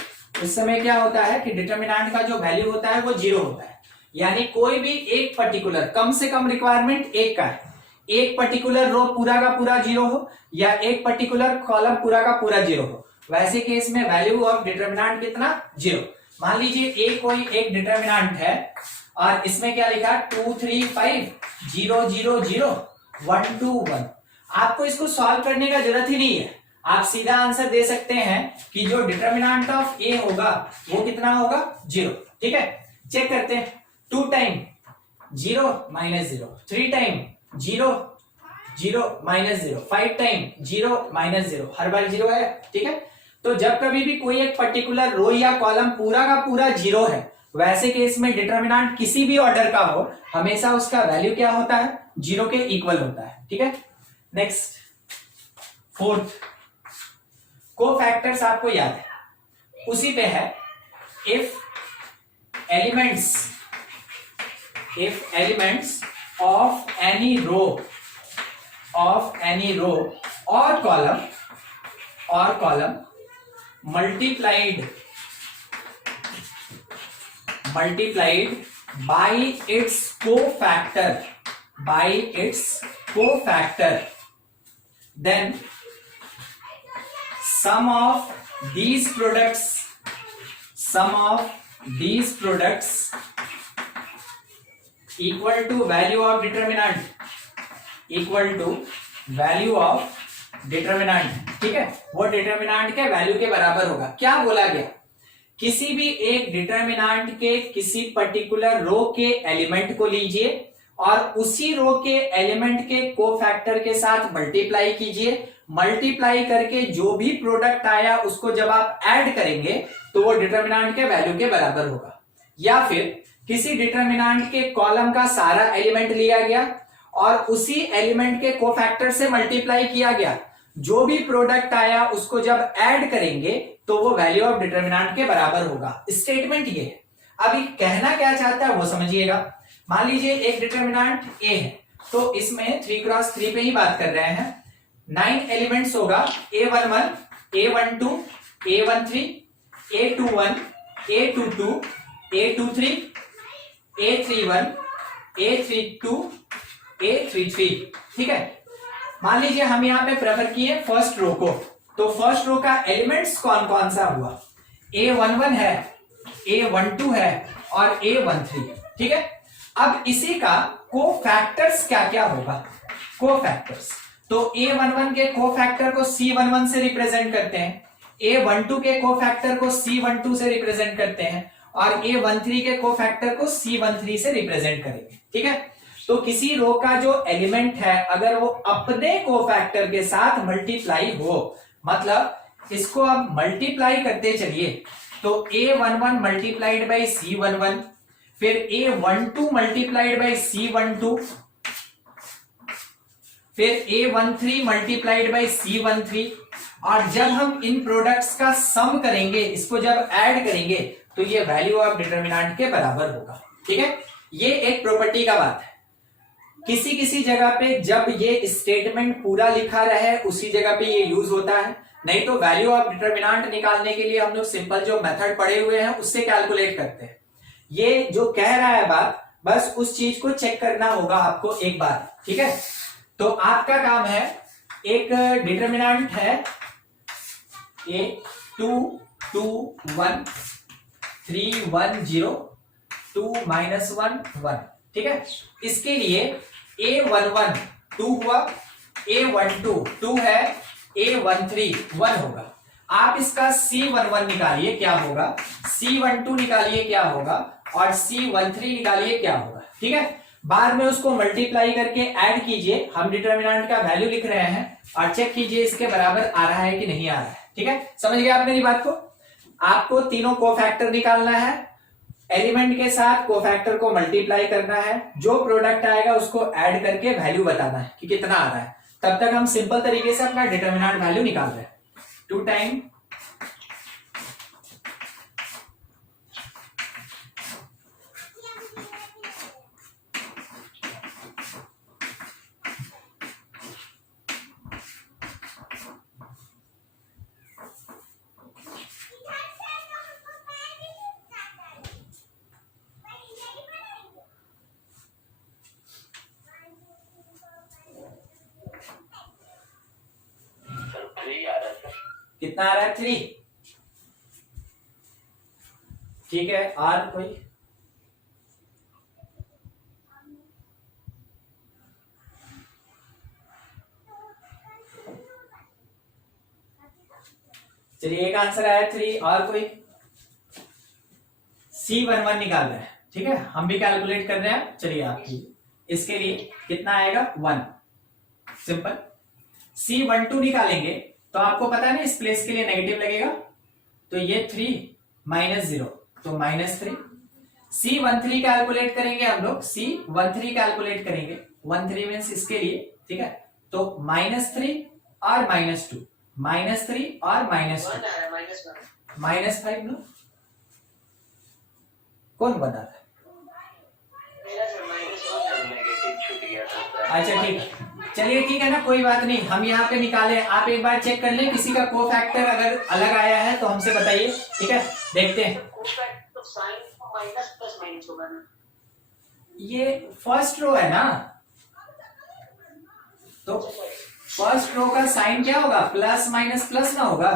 उस समय क्या होता है कि डिटर्मिनेंट का जो वैल्यू होता है वो जीरो होता है। यानी कोई भी एक पर्टिकुलर, कम से कम रिक्वायरमेंट एक का है, एक पर्टिकुलर रो पूरा का पूरा जीरो हो या एक पर्टिकुलर कॉलम पूरा का पूरा जीरो हो, वैसे केस में वैल्यू ऑफ डिटर्मिनेंट कितना? जीरो। मान लीजिए कोई एक डिटर्मिनेंट है और इसमें क्या लिखा 2 3 5 0 0 0 1 2 1। आपको इसको सॉल्व करने का जरूरत ही नहीं है, आप सीधा आंसर दे सकते हैं कि जो डिटर्मिनेंट ऑफ ए होगा वो कितना होगा? जीरो। ठीक है, चेक करते हैं। 2 टाइम 0 -0, 3 टाइम 0 0 -0, 5 टाइम 0 -0, हर बार जीरो है। ठीक है, तो जब कभी भी कोई एक पर्टिकुलर रो या कॉलम पूरा का पूरा जीरो है, वैसे केस में डिटर्मिनेंट किसी भी ऑर्डर का हो, हमेशा उसका वैल्यू क्या होता है? जीरो के इक्वल होता है। ठीक है, नेक्स्ट फोर्थ, कोफैक्टर्स आपको याद है, उसी पे है। If elements of any row और column multiplied by its cofactor, then sum of these products equal to value of determinant, ठीक है, वो डिटर्मिनेंट के वैल्यू के बराबर होगा। क्या बोला गया? किसी भी एक डिटर्मिनेंट के किसी पर्टिकुलर रो के एलिमेंट को लीजिए और उसी रो के एलिमेंट के कोफैक्टर के साथ मल्टीप्लाई कीजिए, मल्टीप्लाई करके जो भी प्रोडक्ट आया उसको जब आप ऐड करेंगे तो वो डिटर्मिनेंट के वैल्यू के बराबर होगा। या फिर किसी डिटर्मिनेंट के कॉलम का सारा एलिमेंट लिया गया और उसी एलिमेंट के कोफैक्टर से मल्टीप्लाई किया गया, जो भी प्रोडक्ट आया उसको जब ऐड करेंगे तो वो वैल्यू ऑफ डिटर्मिनेंट के बराबर होगा। स्टेटमेंट ये है। अभी कहना क्या चाहता है वो समझिएगा। मान लीजिए एक डिटर्मिनेंट ए है, तो इसमें 3x3 पे ही बात कर रहे हैं। 9 एलिमेंट्स होगा, A11, A12, A13, A21, A22, A23, A31, A32, A33। ठीक है, मान लीजिए हम यहाँ पे प्रेफर किए फर्स्ट रो को, तो फर्स्ट रो का एलिमेंट्स कौन कौन सा हुआ? A11 है, A12 है और A13। ठीक है, अब इसी का कोफैक्टर्स क्या क्या होगा? कोफैक्टर्स, तो A11 के कोफैक्टर को C11 से रिप्रेजेंट करते हैं, A12 के कोफैक्टर को C12 से रिप्रेजेंट करते हैं और A13 के कोफैक्टर को C13 से रिप्रेजेंट करेंगे। ठीक है, तो किसी रो का जो एलिमेंट है अगर वो अपने कोफैक्टर के साथ मल्टीप्लाई हो, मतलब इसको आप मल्टीप्लाई करते चलिए, तो A11 मल्टीप्लाइड बाई C11, फिर A12 मल्टीप्लाइड बाई C12, फिर A13 मल्टीप्लाइड बाई C13, और जब हम इन प्रोडक्ट्स का सम करेंगे, इसको जब ऐड करेंगे, तो ये वैल्यू ऑफ डिटरमिनेंट के बराबर होगा। ठीक है, ये एक प्रॉपर्टी का बात है। किसी किसी जगह पे जब ये स्टेटमेंट पूरा लिखा रहे उसी जगह पे ये यूज होता है, नहीं तो वैल्यू ऑफ डिटरमिनेंट निकालने के लिए हम लोग सिंपल जो मेथड पढ़े हुए हैं उससे कैलकुलेट करते हैं। ये जो कह रहा है बात, बस उस चीज को चेक करना होगा आपको एक बार। ठीक है, तो आपका काम है, एक डिटरमिनेंट है A2 2 1 3 1 0 2 -1 1। ठीक है, इसके लिए A11 2 हुआ, A12 2 है, A13 1 होगा। आप इसका C11 निकालिए क्या होगा, C12 निकालिए क्या होगा, और C13 निकालिए क्या होगा। ठीक है, बाद में उसको मल्टीप्लाई करके ऐड कीजिए। हम डिटरमिनेंट का वैल्यू लिख रहे हैं और चेक कीजिए इसके बराबर आ रहा है कि नहीं आ रहा है। ठीक है, समझ गए आप मेरी बात को। आपको तीनों कोफैक्टर निकालना है, एलिमेंट के साथ कोफैक्टर को मल्टीप्लाई करना है, जो प्रोडक्ट आएगा उसको ऐड करके वैल्यू बताना है कि कितना आ रहा है। तब तक हम सिंपल तरीके से अपना डिटरमिनेंट वैल्यू निकाल रहे हैं। 2 टाइम कितना आ रहा है 3। ठीक है, और कोई चलिए, एक आंसर आया 3, और कोई C11 निकाल रहे हैं। ठीक है, हम भी कैलकुलेट कर रहे हैं। चलिए आप इसके लिए कितना आएगा 1, सिंपल। C12 निकालेंगे तो आपको पता है ना इस प्लेस के लिए नेगेटिव लगेगा, तो ये 3 -0 तो -3। C13 कैलकुलेट करेंगे हम लोग, C13 कैलकुलेट करेंगे, 13 मीन्स इसके लिए। ठीक है, तो -3 और -2, -3 और -2, -5 ना, कौन बता रहा है? अच्छा ठीक है, चलिए ठीक है ना, कोई बात नहीं, हम यहाँ पे निकाले। आप एक बार चेक कर लें, किसी का कोफैक्टर अगर अलग आया है तो हमसे बताइए। ठीक है, देखते हैं। तो साइन माइनस प्लस माइनस होगा ना, ये फर्स्ट रो है ना, तो फर्स्ट रो का साइन क्या होगा, प्लस माइनस प्लस ना होगा।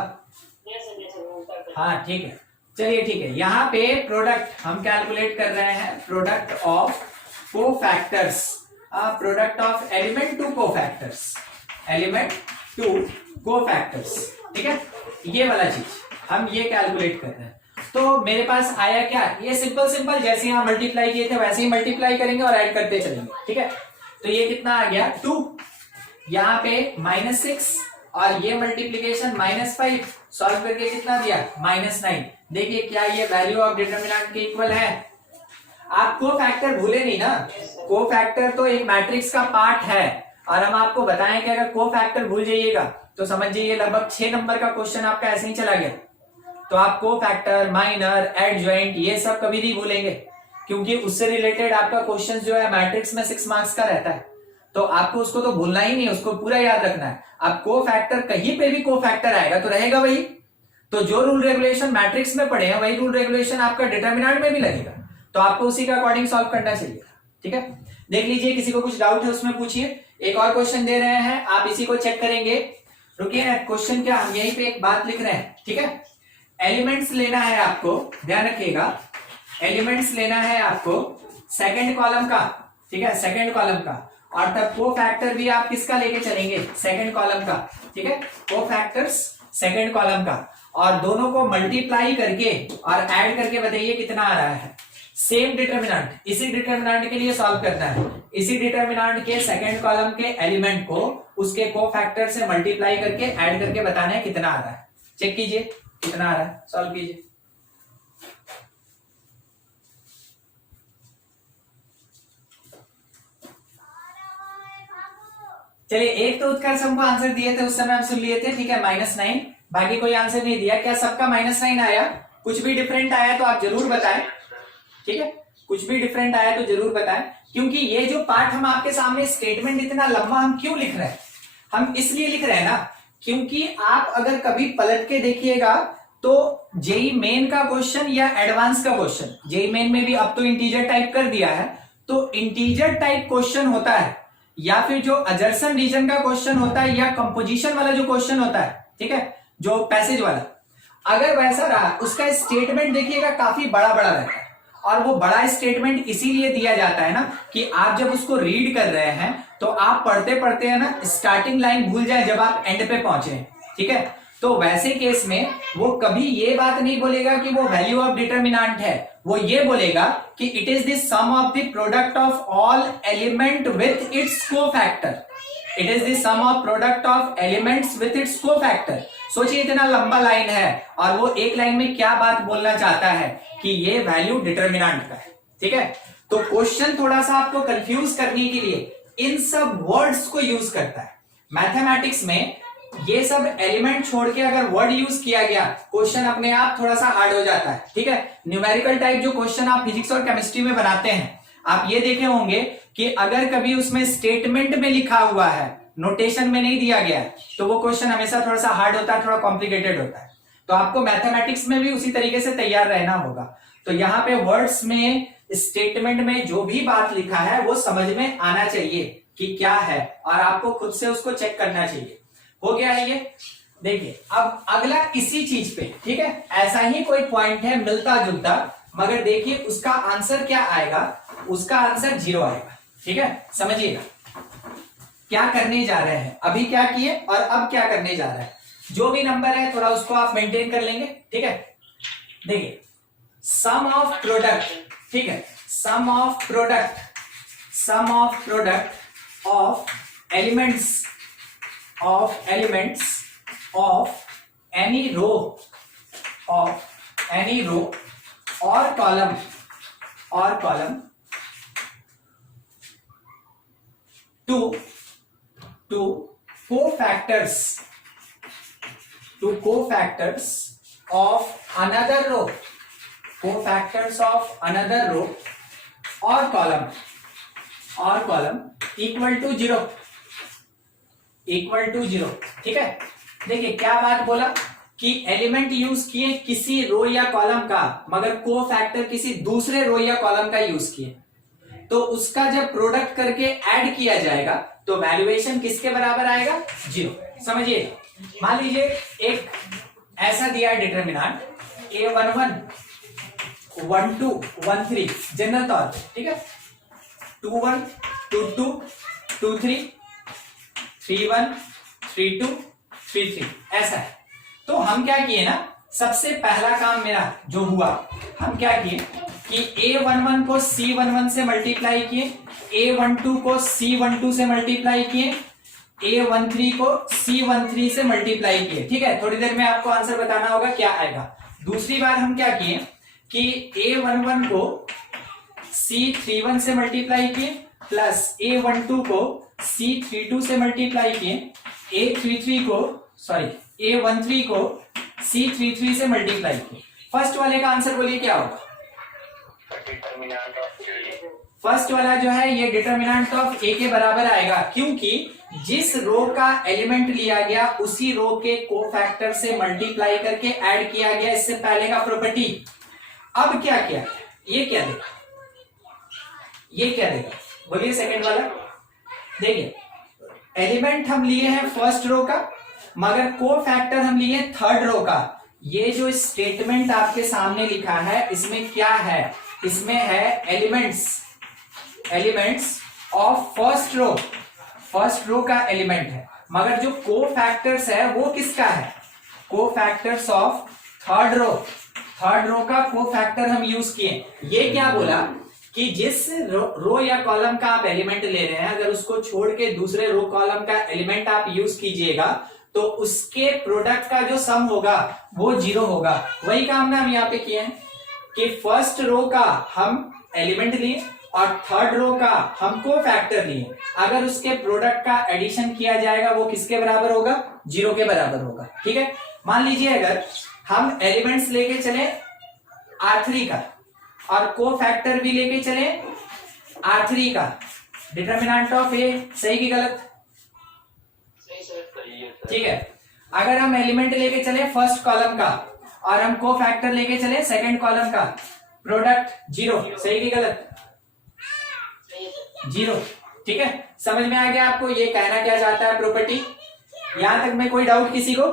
हाँ ठीक है, चलिए ठीक है। यहाँ पे प्रोडक्ट हम कैलकुलेट कर रहे हैं, product of cofactors, product of element to cofactors, element to cofactors. ठीक है, ये वाला चीज हम ये कैलकुलेट कर रहे हैं। तो मेरे पास आया क्या, ये सिंपल सिंपल जैसे यहाँ मल्टीप्लाई किए थे वैसे ही मल्टीप्लाई करेंगे और ऐड करते चलेंगे। ठीक है, तो ये कितना आ गया 2, यहाँ पे -6 और ये मल्टीप्लीकेशन -5, सॉल्व करके कितना दिया -9। देखिए क्या ये वैल्यू ऑफ डिटरमिनेंट के इक्वल है। आप कोफैक्टर भूले नहीं ना, कोफैक्टर तो एक मैट्रिक्स का पार्ट है, और हम आपको बताएं कि अगर कोफैक्टर भूल जाइएगा तो समझ जाइए लगभग 6 नंबर का क्वेश्चन आपका ऐसे ही चला गया। तो आप कोफैक्टर, माइनर, एडजॉइंट ये सब कभी नहीं भूलेंगे, क्योंकि उससे रिलेटेड आपका क्वेश्चन जो है मैट्रिक्स में 6 मार्क्स का रहता है। तो आपको उसको तो भूलना ही नहीं, उसको पूरा याद रखना है। अब कोफैक्टर कहीं पे भी कोफैक्टर आएगा तो रहेगा वही, तो जो रूल रेगुलेशन मैट्रिक्स में पढ़े हैं वही रूल रेगुलेशन आपका डिटरमिनेंट में भी लगेगा, तो आपको उसी का अकॉर्डिंग सॉल्व करना चाहिए। ठीक है, देख लीजिए, किसी को कुछ डाउट है उसमें पूछिए। एक और क्वेश्चन दे रहे हैं, आप इसी को चेक करेंगे। रुकिए ना, क्वेश्चन क्या, हम यहीं पे एक बात लिख रहे हैं। ठीक है, एलिमेंट्स लेना है आपको, ध्यान रखिएगा, एलिमेंट्स लेना है आपको सेकंड कॉलम का। ठीक है, सेकंड कॉलम का, और तब कोफैक्टर भी आप किसका लेके चलेंगे, सेकंड कॉलम का। ठीक है, कोफैक्टर्स सेकंड कॉलम का, और दोनों को मल्टीप्लाई करके और ऐड करके बताइए कितना आ रहा है। सेम डिटरमिनेंट, इसी डिटरमिनेंट के लिए सॉल्व करना है। इसी डिटरमिनेंट के सेकंड कॉलम के एलिमेंट को उसके कोफैक्टर से मल्टीप्लाई करके ऐड करके बताना है कितना आ रहा है। चेक कीजिए कितना आ रहा है, सॉल्व कीजिए। चलिए, एक तो उत्कर्ष हमको आंसर दिए थे, उस समय हम सुन लिए थे, ठीक है, -9। बाकी कोई आंसर नहीं दिया। क्या सबका -9 आया? कुछ भी डिफरेंट आया तो आप जरूर बताएं, ठीक है, कुछ भी डिफरेंट आया तो जरूर बताएं। क्योंकि ये जो पार्ट हम आपके सामने स्टेटमेंट इतना लंबा हम क्यों लिख रहे हैं? हम इसलिए लिख रहे हैं ना, क्योंकि आप अगर कभी पलट के देखिएगा तो जेई मेन का क्वेश्चन या एडवांस का क्वेश्चन, जेई मेन में भी अब तो इंटीजर टाइप कर दिया है, तो इंटीजर टाइप क्वेश्चन होता है, या फिर जो अजर्सन रीजन का क्वेश्चन होता है, या कंपोजिशन वाला जो क्वेश्चन होता है, ठीक है, जो पैसेज वाला, अगर वैसा रहा, उसका स्टेटमेंट देखिएगा काफी बड़ा बड़ा रहता है। और वो बड़ा स्टेटमेंट इसीलिए दिया जाता है ना कि आप जब उसको रीड कर रहे हैं तो आप पढ़ते पढ़ते है ना स्टार्टिंग लाइन भूल जाए जब आप एंड पे पहुंचे, ठीक है। तो वैसे केस में वो कभी ये बात नहीं बोलेगा कि वो वैल्यू ऑफ डिटर्मिनेंट है, वो ये बोलेगा कि it is the sum of the product of all element with its cofactor. It is the sum of product of elements with its cofactor. सोचिए इतना लंबा लाइन है और वो एक लाइन में क्या बात बोलना चाहता है कि ये वैल्यू डिटर्मिनेंट का है, ठीक है। तो क्वेश्चन थोड़ा सा आपको कंफ्यूज करने के लिए इन सब वर्ड्स को यूज करता है। मैथमेटिक्स में ये सब एलिमेंट छोड़ के अगर वर्ड यूज किया गया, क्वेश्चन अपने आप थोड़ा सा हार्ड हो जाता है, ठीक है। न्यूमेरिकल टाइप जो क्वेश्चन आप फिजिक्स और केमिस्ट्री में बनाते हैं, आप ये देखे होंगे कि अगर कभी उसमें स्टेटमेंट में लिखा हुआ है, नोटेशन में नहीं दिया गया है, तो वो क्वेश्चन हमेशा थोड़ा सा हार्ड होता है, थोड़ा कॉम्प्लिकेटेड होता है। तो आपको मैथमेटिक्स में भी उसी तरीके से तैयार रहना होगा। तो यहाँ पे वर्ड्स में, स्टेटमेंट में जो भी बात लिखा है वो समझ में आना चाहिए कि क्या है, और आपको खुद से उसको चेक करना चाहिए। हो गया है ये? देखिए अब अगला इसी चीज पे, ठीक है, ऐसा ही कोई पॉइंट है मिलता जुलता, मगर देखिए उसका आंसर क्या आएगा, उसका आंसर 0 आएगा, ठीक है। समझिएगा क्या करने जा रहे हैं, अभी क्या किए और अब क्या करने जा रहे हैं। जो भी नंबर है थोड़ा उसको आप मेंटेन कर लेंगे, ठीक है। देखिए सम ऑफ प्रोडक्ट, ठीक है, sum of product of elements of any row और column to cofactors of another row or column equal to 0, ठीक है। देखिए क्या बात बोला कि एलिमेंट यूज किए किसी रो या कॉलम का, मगर कोफैक्टर किसी दूसरे रो या कॉलम का यूज किए, तो उसका जब प्रोडक्ट करके ऐड किया जाएगा तो वैल्यूएशन किसके बराबर आएगा? 0। समझिए, मान लीजिए एक ऐसा दिया है डिटर्मिनेंट A11 12 13 जनरल तौर पे, ठीक है, 21 22 23 31 32 33 ऐसा है। तो हम क्या किए ना, सबसे पहला काम मेरा जो हुआ, हम क्या किए कि A11 को C11 से मल्टीप्लाई किए, A12 को C12 से मल्टीप्लाई किए, A13 को C13 से मल्टीप्लाई किए, ठीक है। थोड़ी देर में आपको आंसर बताना होगा क्या आएगा। दूसरी बार हम क्या किए कि A11 को C31 से मल्टीप्लाई किए, प्लस A12 को C32 से मल्टीप्लाई किए, A13 को C33 से मल्टीप्लाई किए। फर्स्ट वाले का आंसर बोलिए क्या होगा? फर्स्ट वाला जो है ये डिटर्मिनेंट ऑफ ए के बराबर आएगा, क्योंकि जिस रो का एलिमेंट लिया गया उसी रो के कोफैक्टर से मल्टीप्लाई करके ऐड किया गया, इससे पहले का प्रॉपर्टी। अब क्या किया, ये क्या देगा, ये क्या देगा बोलिए? सेकंड वाला देखिए, एलिमेंट हम लिए हैं फर्स्ट रो का, मगर कोफैक्टर हम लिए थर्ड रो का। ये जो स्टेटमेंट आपके सामने लिखा है इसमें क्या है, इसमें है एलिमेंट्स ऑफ फर्स्ट रो का एलिमेंट है, मगर जो कोफैक्टर्स है वो किसका है? कोफैक्टर्स ऑफ थर्ड रो का कोफैक्टर हम यूज किए। ये क्या बोला कि जिस रो या कॉलम का आप एलिमेंट ले रहे हैं, अगर उसको छोड़ के दूसरे रो कॉलम का एलिमेंट आप यूज कीजिएगा तो उसके प्रोडक्ट का जो सम होगा वो 0 होगा। वही काम ना हम यहाँ पे किए हैं। कि फर्स्ट रो का हम एलिमेंट लिए और थर्ड रो का हम को फैक्टर लिए, अगर उसके प्रोडक्ट का एडिशन किया जाएगा वो किसके बराबर होगा, 0 के बराबर होगा। ठीक है, मान लीजिए अगर हम एलिमेंट्स लेके चले R3 का और को फैक्टर भी लेके चले R3 का, डिटरमिनेंट ऑफ ए सही की गलत, सही सर। ठीक है। अगर हम एलिमेंट लेके चले फर्स्ट कॉलम का और हम को फैक्टर लेके चले सेकंड कॉलम का, प्रोडक्ट 0 सही की गलत, 0। ठीक है, समझ में आ गया आपको ये कहना क्या चाहता है प्रॉपर्टी, यहां तक में कोई डाउट किसी को?